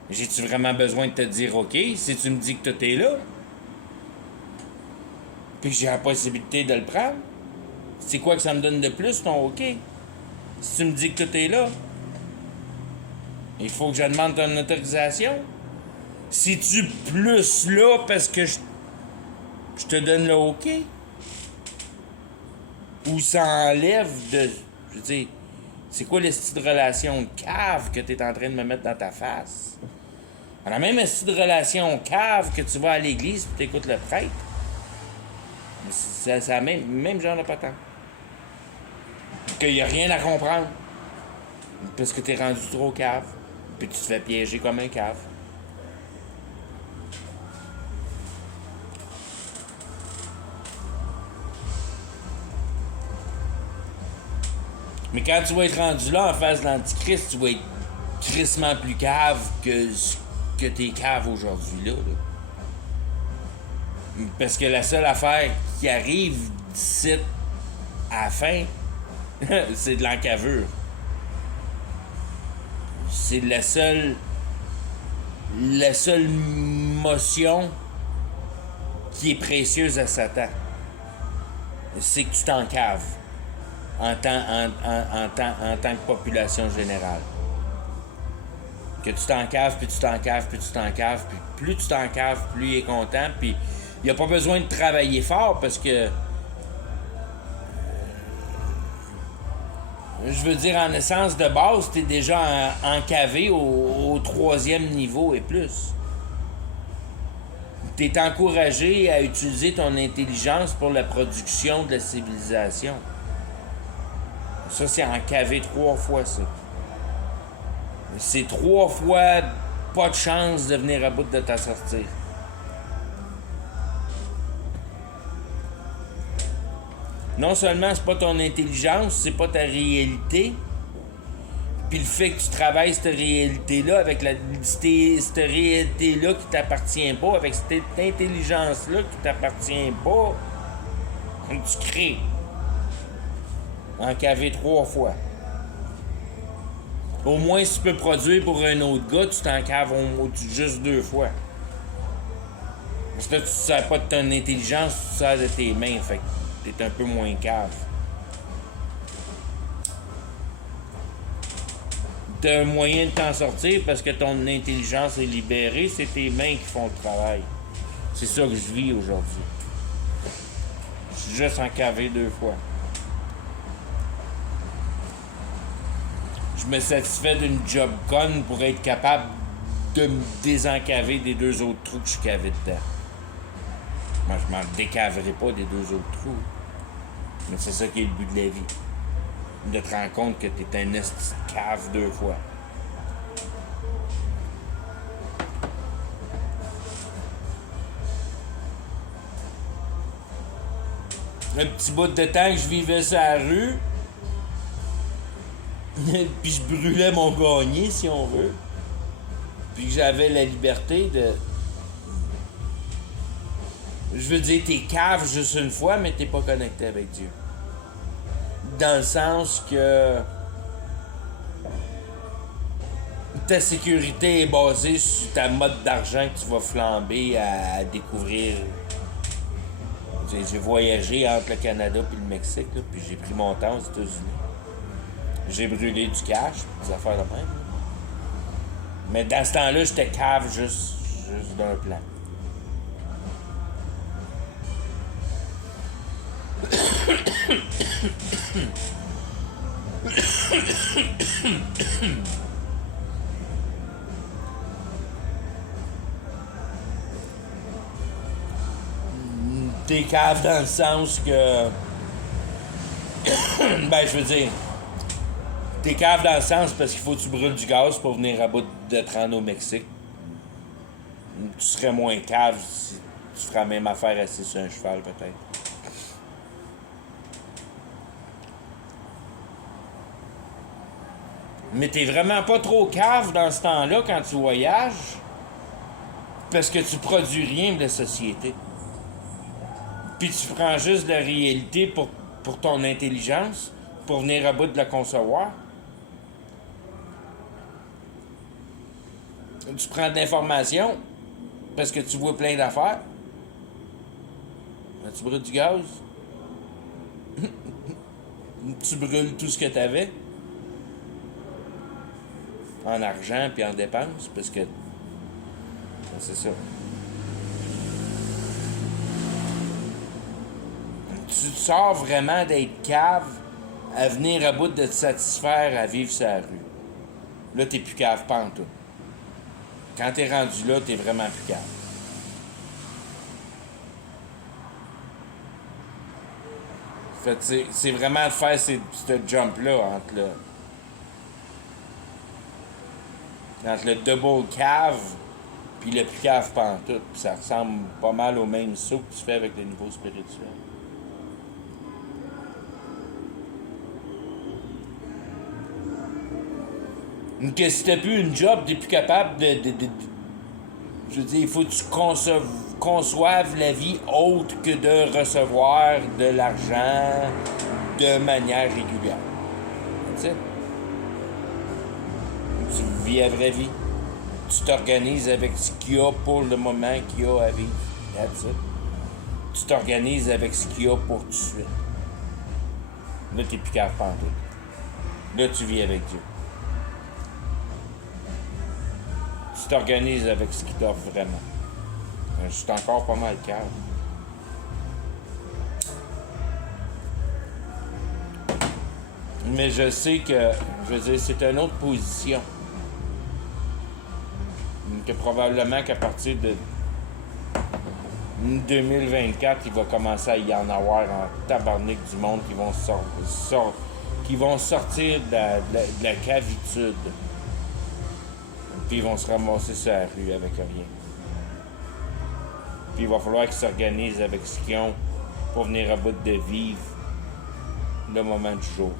J'ai-tu vraiment besoin de te dire OK si tu me dis que tout est là? puis que j'ai la possibilité de le prendre, c'est quoi que ça me donne de plus, ton OK? Si tu me dis que tout est là, il faut que je demande ton autorisation. Si tu plus là parce que je te donne le OK? Ou ça enlève de. Je veux dire, c'est quoi le style de relation de cave que tu es en train de me mettre dans ta face? On a même un style de relation cave que tu vas à l'église et tu écoutes le prêtre. C'est le même genre de patente. Qu'il n'y a rien à comprendre. Parce que tu es rendu trop cave. Puis tu te fais piéger comme un cave. Mais quand tu vas être rendu là en face de l'Antichrist, tu vas être crissement plus cave que t'es cave aujourd'hui là. Parce que la seule affaire qui arrive d'ici à la fin, c'est de l'encavure. C'est la seule motion qui est précieuse à Satan. C'est que tu t'encaves en tant que population générale. Que tu t'encaves, puis tu t'encaves, puis tu t'encaves, puis plus tu t'encaves, plus il est content, puis il n'y a pas besoin de travailler fort parce que je veux dire, en essence de base, tu es déjà encavé au 3e niveau et plus. Tu es encouragé à utiliser ton intelligence pour la production de la civilisation. Ça, c'est encavé 3 fois, ça. C'est 3 fois pas de chance de venir à bout de ta sortie. Non seulement c'est pas ton intelligence, c'est pas ta réalité, puis le fait que tu travailles cette réalité-là avec cette réalité-là qui t'appartient pas, avec cette intelligence-là qui t'appartient pas, tu crées. Encavé 3 fois. Au moins, si tu peux produire pour un autre gars, tu t'encaves juste 2 fois. Parce que là, tu ne sers pas de ton intelligence, tu sers de tes mains, fait que t'es un peu moins cave. T'as un moyen de t'en sortir parce que ton intelligence est libérée, c'est tes mains qui font le travail. C'est ça que je vis aujourd'hui. Je suis juste encavé 2 fois. Je me satisfais d'une job conne pour être capable de me désencaver des 2 autres trous que je suis cavé dedans. Moi, je m'en décaverai pas des 2 autres trous. Mais c'est ça qui est le but de la vie. De te rendre compte que t'es un esti de cave 2 fois. Un petit bout de temps que je vivais sur la rue, puis je brûlais mon gagné, si on veut. Puis que j'avais la liberté de... Je veux dire, t'es cave juste une fois, mais t'es pas connecté avec Dieu. Dans le sens que... ta sécurité est basée sur ta mode d'argent que tu vas flamber à découvrir. J'ai voyagé entre le Canada et le Mexique, là, puis j'ai pris mon temps aux États-Unis. J'ai brûlé du cash, des affaires de même. Mais dans ce temps-là, j'étais cave juste d'un plan. T'es cave dans le sens que... ben, je veux dire... T'es cave dans le sens parce qu'il faut que tu brûles du gaz pour venir à bout de te rendre au Mexique. Tu serais moins cave si tu ferais la même affaire assis sur un cheval, peut-être. Mais t'es vraiment pas trop cave dans ce temps-là quand tu voyages parce que tu produis rien de la société. Puis tu prends juste de la réalité pour ton intelligence, pour venir à bout de la concevoir. Tu prends de l'information parce que tu vois plein d'affaires. Tu brûles du gaz? Tu brûles tout ce que t'avais? En argent puis en dépenses? Parce que... c'est ça. Tu sors vraiment d'être cave à venir à bout de te satisfaire à vivre sur la rue. Là, t'es plus cave pantoute. Quand t'es rendu là, t'es vraiment plus cave. Fait c'est vraiment de faire ce jump-là entre le double cave puis le plus cave pantoute. Puis ça ressemble pas mal au même saut que tu fais avec le niveau spirituel. Que si t'as plus une job, t'es plus capable de je veux dire, il faut que tu conçoives la vie autre que de recevoir de l'argent de manière régulière. Tu sais? Tu vis la vraie vie. Tu t'organises avec ce qu'il y a pour le moment qu'il y a à vivre. That's it. Tu t'organises avec ce qu'il y a pour tout de suite. Là, t'es plus capable pantoute. Là, tu vis avec Dieu. Tu t'organises avec ce qu'il t'offre vraiment. Je suis encore pas mal calme. Mais je sais que, je veux dire, c'est une autre position. Que probablement qu'à partir de 2024, il va commencer à y en avoir en tabarnak du monde qui vont sortir de la cavitude. Puis ils vont se ramasser sur la rue avec rien. Puis il va falloir qu'ils s'organisent avec ce qu'ils ont pour venir à bout de vivre le moment du jour.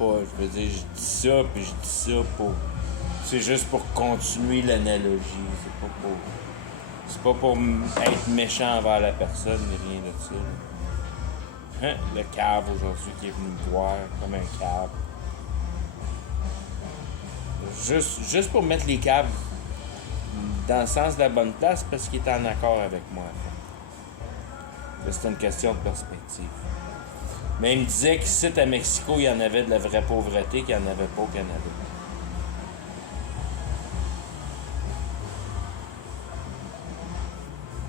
Je veux dire, je dis ça, puis je dis ça pour... C'est juste pour continuer l'analogie, c'est pas pour être méchant envers la personne, ni rien de ça. Hein? Le cave aujourd'hui qui est venu me voir comme un cave. Juste pour mettre les caves dans le sens de la bonne place parce qu'il est en accord avec moi. C'est une question de perspective. Mais il me disait qu'ici à Mexico, il y en avait de la vraie pauvreté qu'il n'y en avait pas au Canada.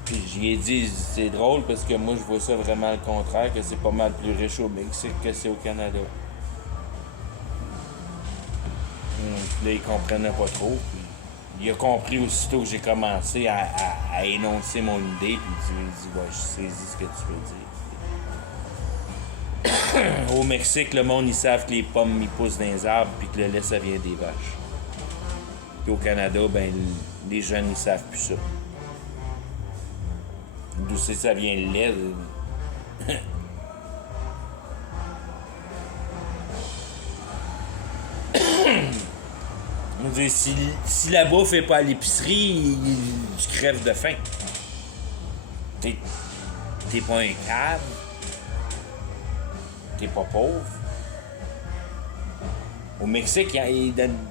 Puis j'y ai dit, c'est drôle parce que moi je vois ça vraiment le contraire, que c'est pas mal plus riche au Mexique que c'est au Canada. Là, il comprenait pas trop. Puis il a compris aussitôt que j'ai commencé à énoncer mon idée, puis il dit ouais, je saisis ce que tu veux dire. Au Mexique, le monde, ils savent que les pommes, ils poussent dans les arbres, puis que le lait, ça vient des vaches. Puis au Canada, ben, les jeunes, ils savent plus ça. D'où c'est ça vient le lait? Je veux dire, si la bouffe est pas à l'épicerie, tu crèves de faim. T'es pas un cave. T'es pas pauvre. Au Mexique,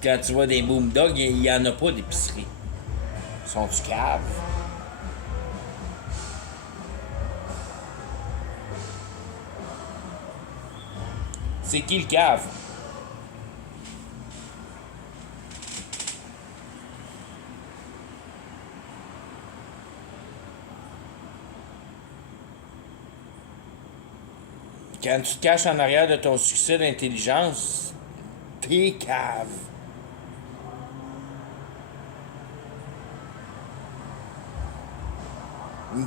quand tu vois des boomdogs, il n'y en a pas d'épicerie. Sont-tu caves? C'est qui le cave? Quand tu te caches en arrière de ton succès d'intelligence, t'es cave.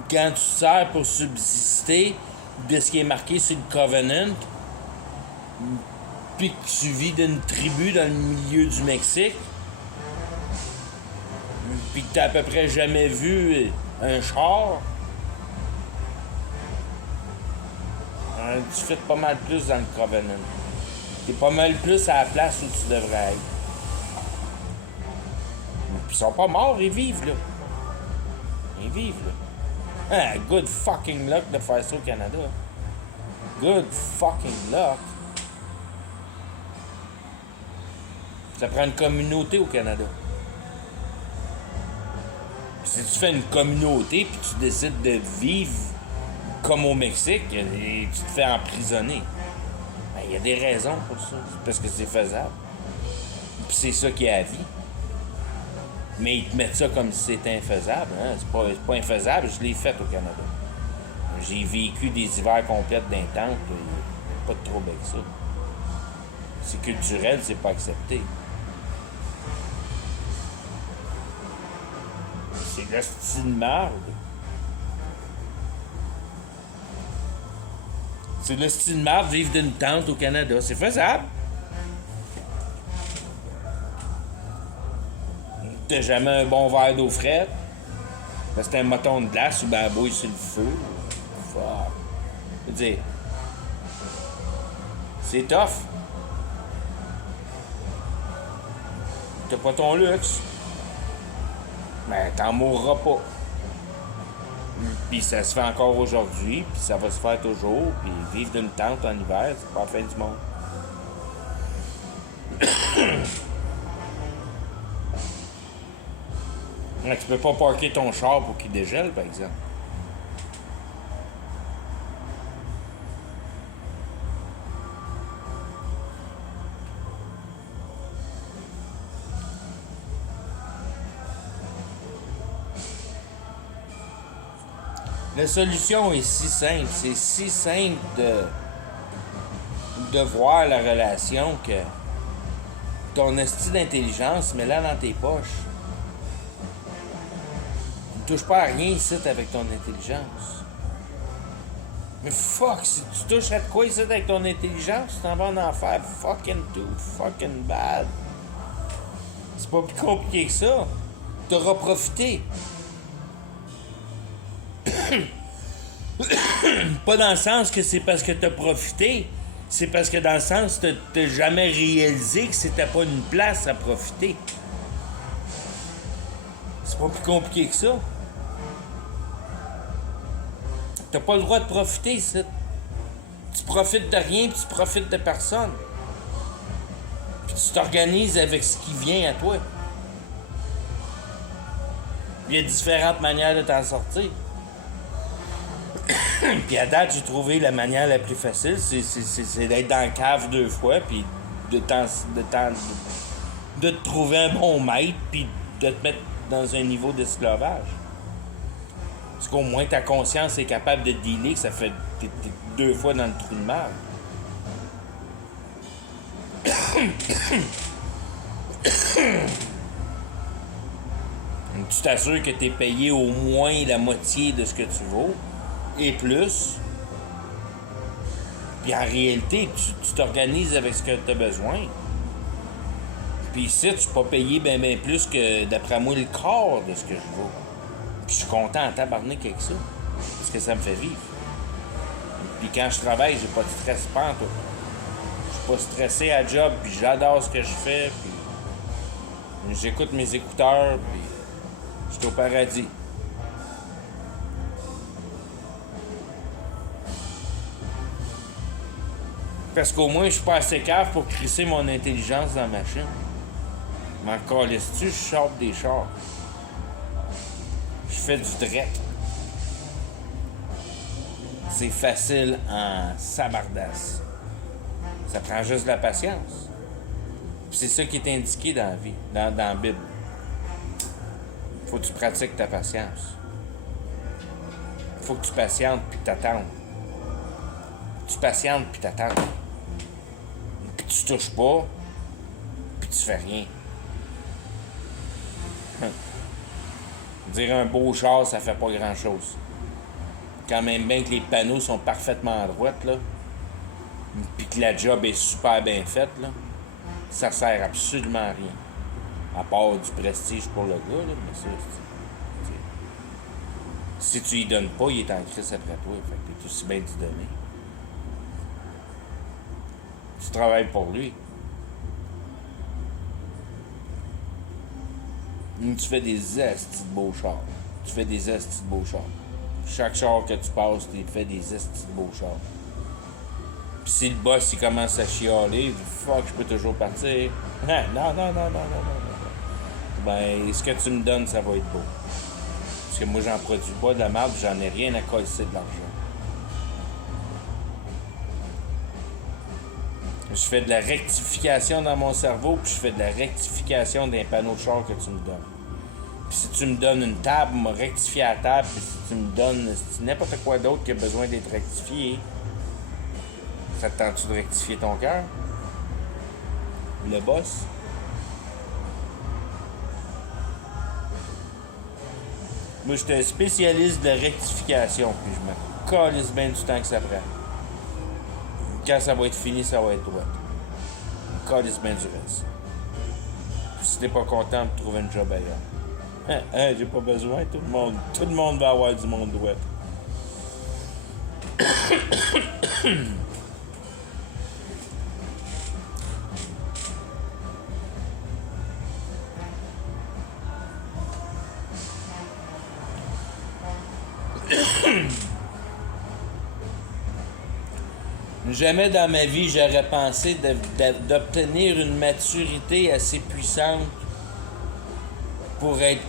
Quand tu sers pour subsister de ce qui est marqué sur le Covenant, puis que tu vis d'une tribu dans le milieu du Mexique, puis que t'as à peu près jamais vu un char, tu fais pas mal plus dans le Covenant. T'es pas mal plus à la place où tu devrais être. Puis ils sont pas morts, ils vivent là. Ils vivent là. Good fucking luck de faire ça au Canada. Good fucking luck. Ça prend une communauté au Canada. Si tu fais une communauté puis tu décides de vivre comme au Mexique et tu te fais emprisonner, ben, il y a des raisons pour ça. Parce que c'est faisable. Puis c'est ça qui est à vie. Mais ils te mettent ça comme si c'était infaisable. Hein? C'est pas infaisable, je l'ai fait au Canada. J'ai vécu des hivers complets d'intenses. Il n'y a pas de trouble avec ça. C'est culturel, c'est pas accepté. C'est le style marde. C'est le style marde vivre d'une tente au Canada. C'est faisable. T'as jamais un bon verre d'eau frette. Parce que t'as un moton de glace ou ben bouille sur le feu. Fuck. Je veux dire, c'est tough. T'as pas ton luxe. Mais t'en mourras pas. Puis ça se fait encore aujourd'hui, puis ça va se faire toujours, puis vivre d'une tente en hiver, c'est pas la fin du monde. Mais tu peux pas parker ton char pour qu'il dégèle, par exemple. La solution est si simple. C'est si simple de voir la relation que ton esti d'intelligence, mets-la dans tes poches. Ne touche pas à rien ici avec ton intelligence. Mais fuck, si tu touches à de quoi ici avec ton intelligence, tu t'en vas en enfer. Fucking too fucking bad. C'est pas plus compliqué que ça. T'auras profité. Pas dans le sens que c'est parce que t'as profité, c'est parce que dans le sens que t'as jamais réalisé que c'était pas une place à profiter. C'est pas plus compliqué que ça. T'as pas le droit de profiter ici. Tu profites de rien puis tu profites de personne. Puis tu t'organises avec ce qui vient à toi. Il y a différentes manières de t'en sortir. Puis à date, j'ai trouvé la manière la plus facile, c'est d'être dans la cave 2 fois, puis de te trouver un bon maître, puis de te mettre dans un niveau d'esclavage. Parce qu'au moins ta conscience est capable de dealer, que ça fait t'es 2 fois dans le trou de merde. Tu t'assures que tu es payé au moins la moitié de ce que tu vaux. Et plus. Puis en réalité, tu t'organises avec ce que tu as besoin. Puis ici, tu peux pas payer bien plus que, d'après moi, le quart de ce que je vaux. Puis je suis content en tabarnak avec ça. Parce que ça me fait vivre. Puis quand je travaille, j'ai pas de stress pantoute. Je suis pas stressé à job, puis j'adore ce que je fais, puis j'écoute mes écouteurs, puis je suis au paradis. Parce qu'au moins, je suis pas assez cave pour crisser mon intelligence dans la machine. Mais encore laisse-tu, je sors des chars. Je fais du dreck. C'est facile en sabardasse. Ça prend juste de la patience. Puis c'est ça qui est indiqué dans la vie, dans la Bible. Faut que tu pratiques ta patience. Faut que tu patientes puis t'attendes. Tu patientes puis t'attends. Puis tu touches pas, puis tu fais rien. Dire un beau char, ça fait pas grand-chose. Quand même bien que les panneaux sont parfaitement à droite, là, puis que la job est super bien faite, là, ça sert absolument à rien. À part du prestige pour le gars, là, mais ça, si tu y donnes pas, il est en crise après toi. Fait que t'es aussi bien d'y donner. Tu travailles pour lui. Tu fais des estis de beaux chars. Tu fais des estis de beaux chars. Chaque char que tu passes, tu fais des estis de beaux chars. Puis si le boss il commence à chialer, fuck, je peux toujours partir. Non, non, non, non, non, non, non. Ben, ce que tu me donnes, ça va être beau. Parce que moi, j'en produis pas de la merde, j'en ai rien à coller de l'argent. Je fais de la rectification dans mon cerveau, puis je fais de la rectification d'un panneau de char que tu me donnes. Puis si tu me donnes une table, je vais rectifier la table, puis si tu me donnes n'importe quoi d'autre qui a besoin d'être rectifié, ça te tente-tu de rectifier ton cœur? Le boss? Moi, je suis un spécialiste de la rectification, puis je me calisse bien du temps que ça prend. Quand ça va être fini, ça va être droit. Je me calisse bien du reste. Puis si t'es pas content de trouver un job ailleurs. J'ai pas besoin, tout le monde va avoir du monde droit. Jamais dans ma vie j'aurais pensé d'obtenir une maturité assez puissante pour être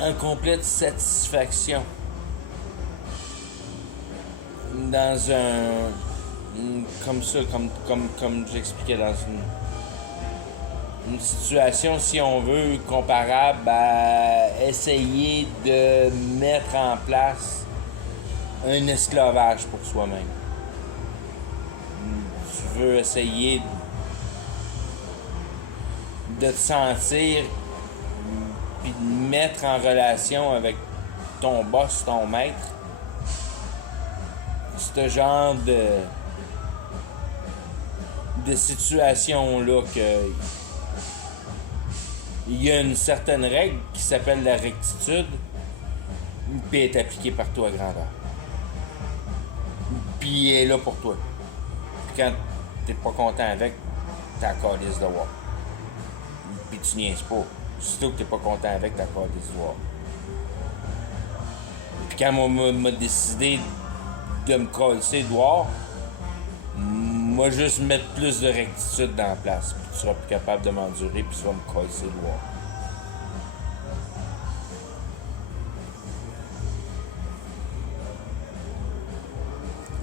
en complète satisfaction dans comme ça, comme j'expliquais, dans une situation, si on veut, comparable à essayer de mettre en place un esclavage pour soi-même. Tu veux essayer de te sentir puis de mettre en relation avec ton boss, ton maître, ce genre de situation-là que il y a une certaine règle qui s'appelle la rectitude, puis elle est appliquée par toi à grandeur. Puis elle est là pour toi. Puis quand t'es pas content avec, t'as la calice de voir. Puis tu niaises pas. Surtout que t'es pas content avec, t'as la calice de voir. Puis quand on m'a décidé de me calisser de voir, moi juste mettre plus de rectitude dans la place. Puis tu seras plus capable de m'endurer, puis tu vas me calisser de voir.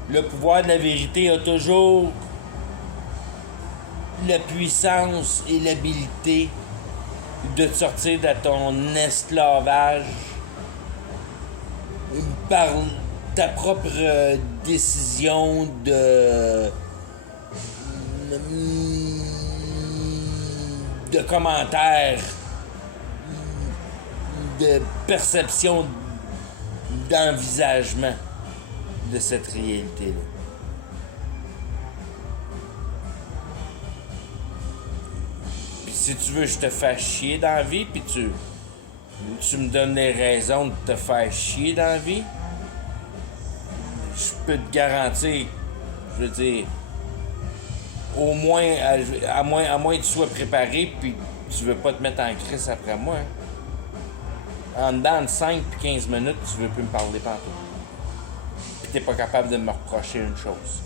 Le pouvoir de la vérité a toujours la puissance et l'habilité de te sortir de ton esclavage par ta propre décision de commentaires, de perception, d'envisagement de cette réalité-là. Puis si tu veux, je te fais chier dans la vie, puis tu me donnes les raisons de te faire chier dans la vie, je peux te garantir, je veux dire, au moins, à moins que tu sois préparé, puis tu veux pas te mettre en crise après moi. En dedans de 5 puis 15 minutes, tu veux plus me parler pantoute. Puis t'es pas capable de me reprocher une chose.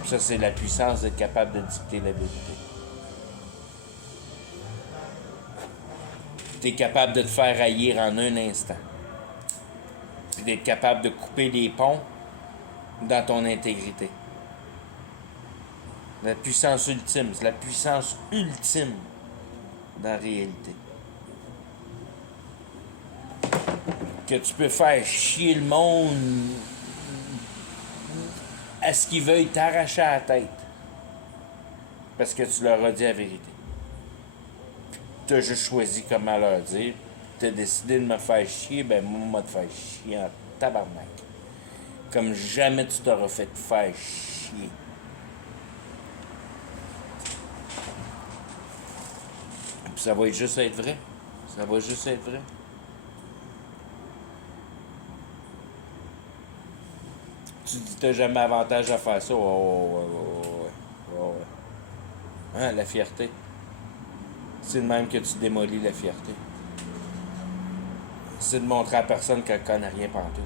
Puis ça, c'est la puissance d'être capable de dicter la vérité. T'es capable de te faire haïr en un instant. Puis d'être capable de couper les ponts dans ton intégrité. La puissance ultime, c'est la puissance ultime dans la réalité. Que tu peux faire chier le monde à ce qu'ils veuillent t'arracher à la tête. Parce que tu leur as dit la vérité. Tu as juste choisi comment leur dire. Tu as décidé de me faire chier, ben moi, te faire chier en tabarnak. Comme jamais tu t'auras fait faire chier. Puis ça va juste être vrai. Ça va juste être vrai. Tu dis que t'as jamais avantage à faire ça. Ouais. Hein, la fierté. C'est de même que tu démolis la fierté. C'est de montrer à personne qu'elle connaît rien pantoute.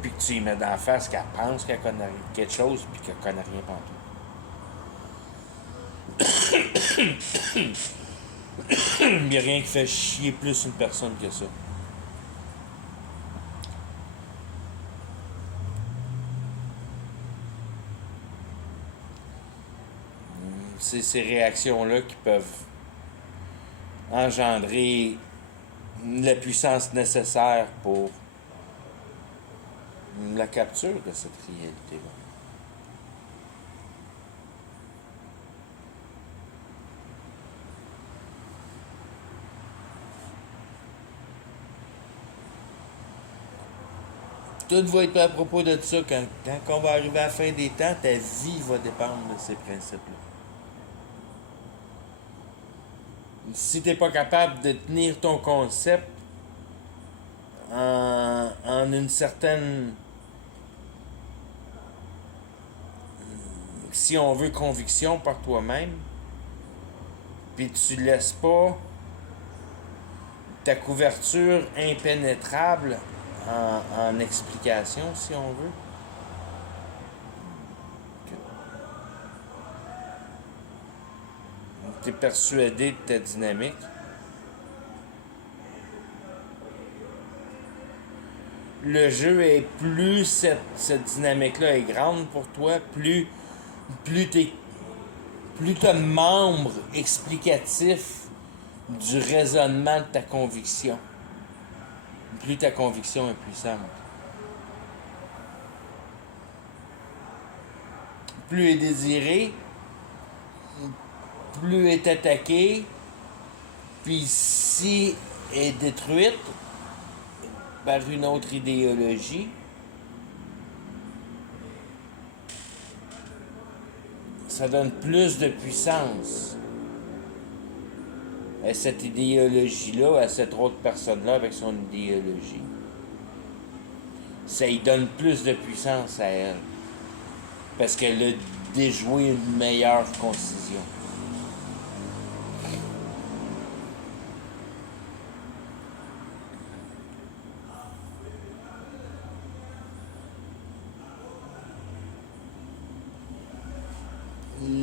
puis que tu lui mets dans la face qu'elle pense qu'elle connaît quelque chose, puis qu'elle connaît rien pantoute. Il n'y a rien qui fait chier plus une personne que ça. C'est ces réactions-là qui peuvent engendrer la puissance nécessaire pour la capture de cette réalité-là. Tout va être à propos de ça. Quand on va arriver à la fin des temps, ta vie va dépendre de ces principes-là. Si tu n'es pas capable de tenir ton concept en une certaine, si on veut, conviction par toi-même, puis tu laisses pas ta couverture impénétrable en explication, si on veut. Tu es persuadé de ta dynamique. Le jeu est plus cette dynamique-là est grande pour toi, plus t'as membre explicatif du raisonnement de ta conviction, plus ta conviction est puissante. Plus est désiré, plus est attaqué, puis si est détruite par une autre idéologie, ça donne plus de puissance à cette idéologie-là, à cette autre personne-là avec son idéologie. Ça y donne plus de puissance à elle. Parce qu'elle a déjoué une meilleure concision.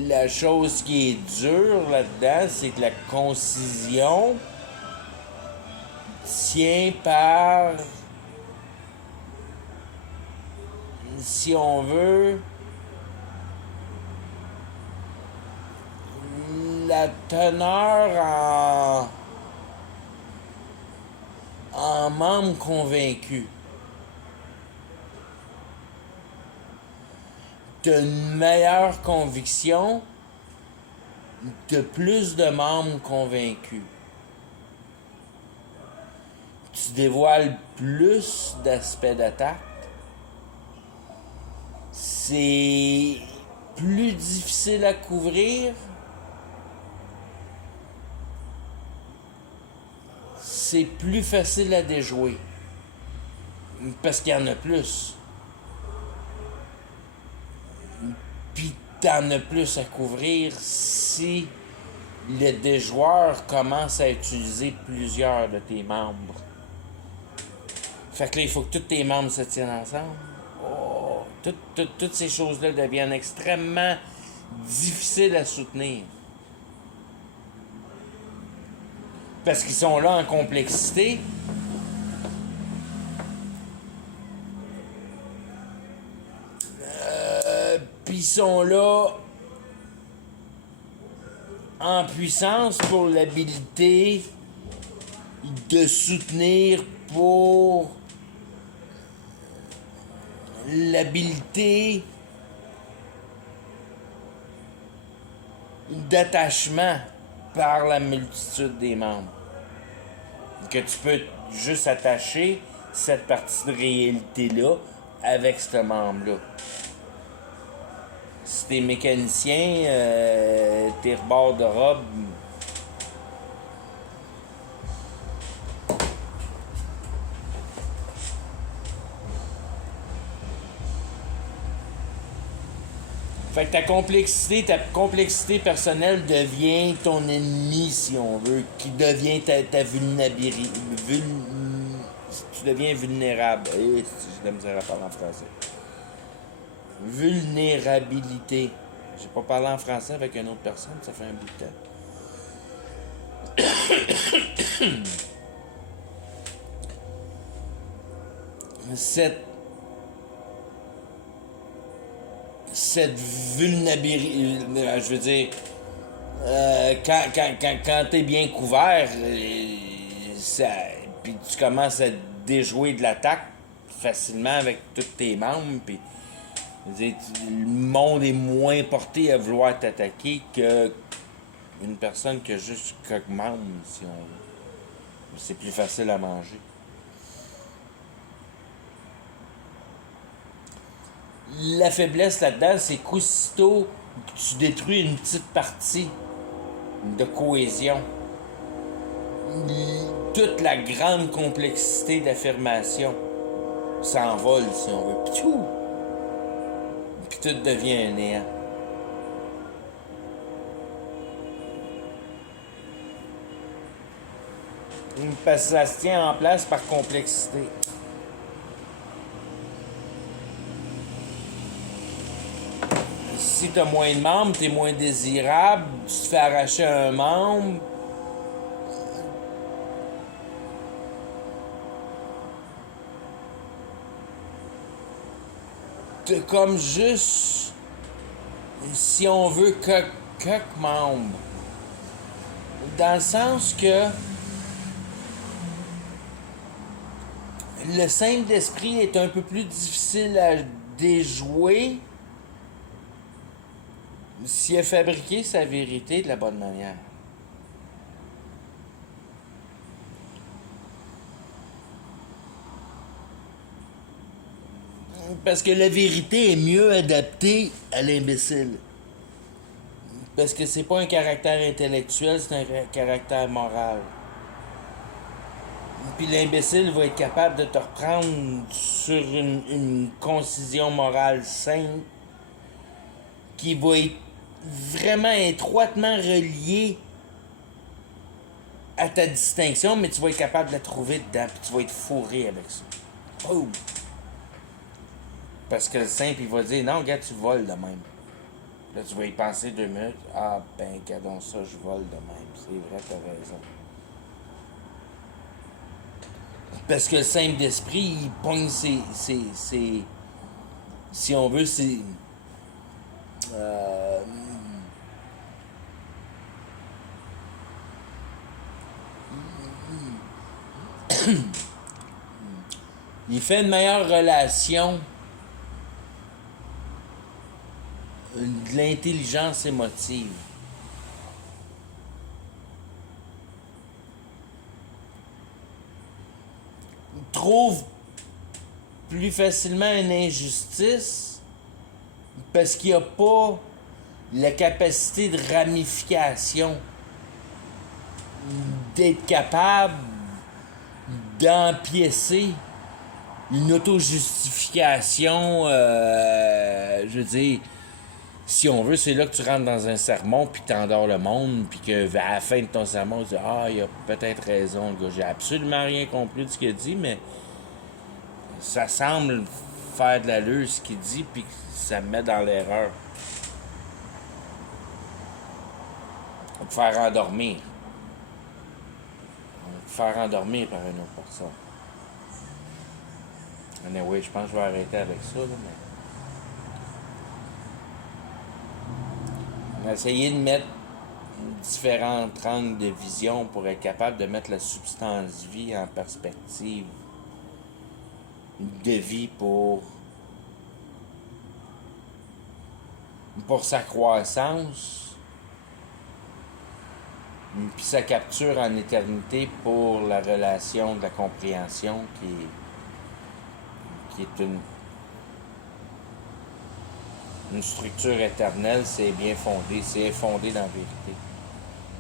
La chose qui est dure là-dedans, c'est que la concision tient par, si on veut, la teneur en membre convaincu. T'as une meilleure conviction, t'as plus de membres convaincus. Tu dévoiles plus d'aspects d'attaque. C'est plus difficile à couvrir. C'est plus facile à déjouer. Parce qu'il y en a plus. Puis t'en as plus à couvrir si le déjoueur commence à utiliser plusieurs de tes membres. Fait que là, il faut que tous tes membres se tiennent ensemble. Oh, toutes ces choses-là deviennent extrêmement difficiles à soutenir. Parce qu'ils sont là en complexité. Puis ils sont là en puissance pour l'habilité de soutenir, pour l'habilité d'attachement par la multitude des membres. Que tu peux juste attacher cette partie de réalité-là avec ce membre-là. Si t'es mécanicien, t'es rebord de robe. Fait que ta complexité personnelle devient ton ennemi, si on veut, qui devient ta vulnérabilité. Tu deviens vulnérable. Et j'ai de la misère à parler en français. Vulnérabilité. J'ai pas parlé en français avec une autre personne, ça fait un bout de temps. Cette vulnérabilité, je veux dire, quand t'es bien couvert, puis tu commences à déjouer de l'attaque facilement avec tous tes membres, puis le monde est moins porté à vouloir t'attaquer que une personne qui a juste quelques membres, si on veut. C'est plus facile à manger. La faiblesse là-dedans, c'est qu'aussitôt que tu détruis une petite partie de cohésion, toute la grande complexité d'affirmation s'envole, si on veut. Piou! Puis tout devient un néant. Parce que ça se tient en place par complexité. Si t'as moins de membres, t'es moins désirable, tu te fais arracher un membre. T'as comme juste, si on veut, quelques membres. Dans le sens que le simple d'esprit est un peu plus difficile à déjouer s'il a fabriqué sa vérité de la bonne manière. Parce que la vérité est mieux adaptée à l'imbécile. Parce que c'est pas un caractère intellectuel, c'est un caractère moral. Puis l'imbécile va être capable de te reprendre sur une concision morale simple qui va être vraiment étroitement reliée à ta distinction, mais tu vas être capable de la trouver dedans, puis tu vas être fourré avec ça. Oh! Parce que le simple, il va dire, non, regarde, tu voles de même. Là, tu vas y penser 2 minutes. Ah, ben, regardons ça, je vole de même. C'est vrai, t'as raison. Parce que le simple d'esprit, il pogne si on veut, c'est... il fait une meilleure relation de l'intelligence émotive. Il trouve plus facilement une injustice parce qu'il n'y a pas la capacité de ramification, d'être capable d'empiécer une auto-justification, je veux dire, si on veut, c'est là que tu rentres dans un sermon, puis t'endors le monde, puis qu'à la fin de ton sermon, tu dis « Ah, il a peut-être raison, le gars. J'ai absolument rien compris de ce qu'il a dit, mais ça semble faire de l'allure ce qu'il dit, puis ça me met dans l'erreur. » On va te faire endormir. On va te faire endormir par une autre personne. Anyway, je pense que je vais arrêter avec ça, là, mais... On a essayé de mettre différentes angles de vision pour être capable de mettre la substance vie en perspective de vie pour sa croissance, puis sa capture en éternité pour la relation de la compréhension qui est une structure éternelle, c'est bien fondé, c'est fondé dans la vérité.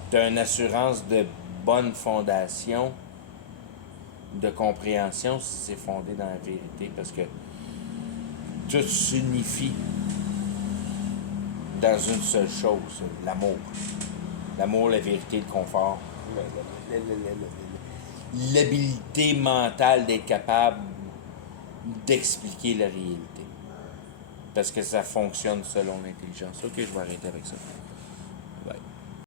Tu as une assurance de bonne fondation, de compréhension si c'est fondé dans la vérité, parce que tout s'unifie dans une seule chose, l'amour. L'amour, la vérité, le confort. l'habilité mentale d'être capable d'expliquer la réalité. Parce que ça fonctionne selon l'intelligence. Ok, je vais arrêter avec ça.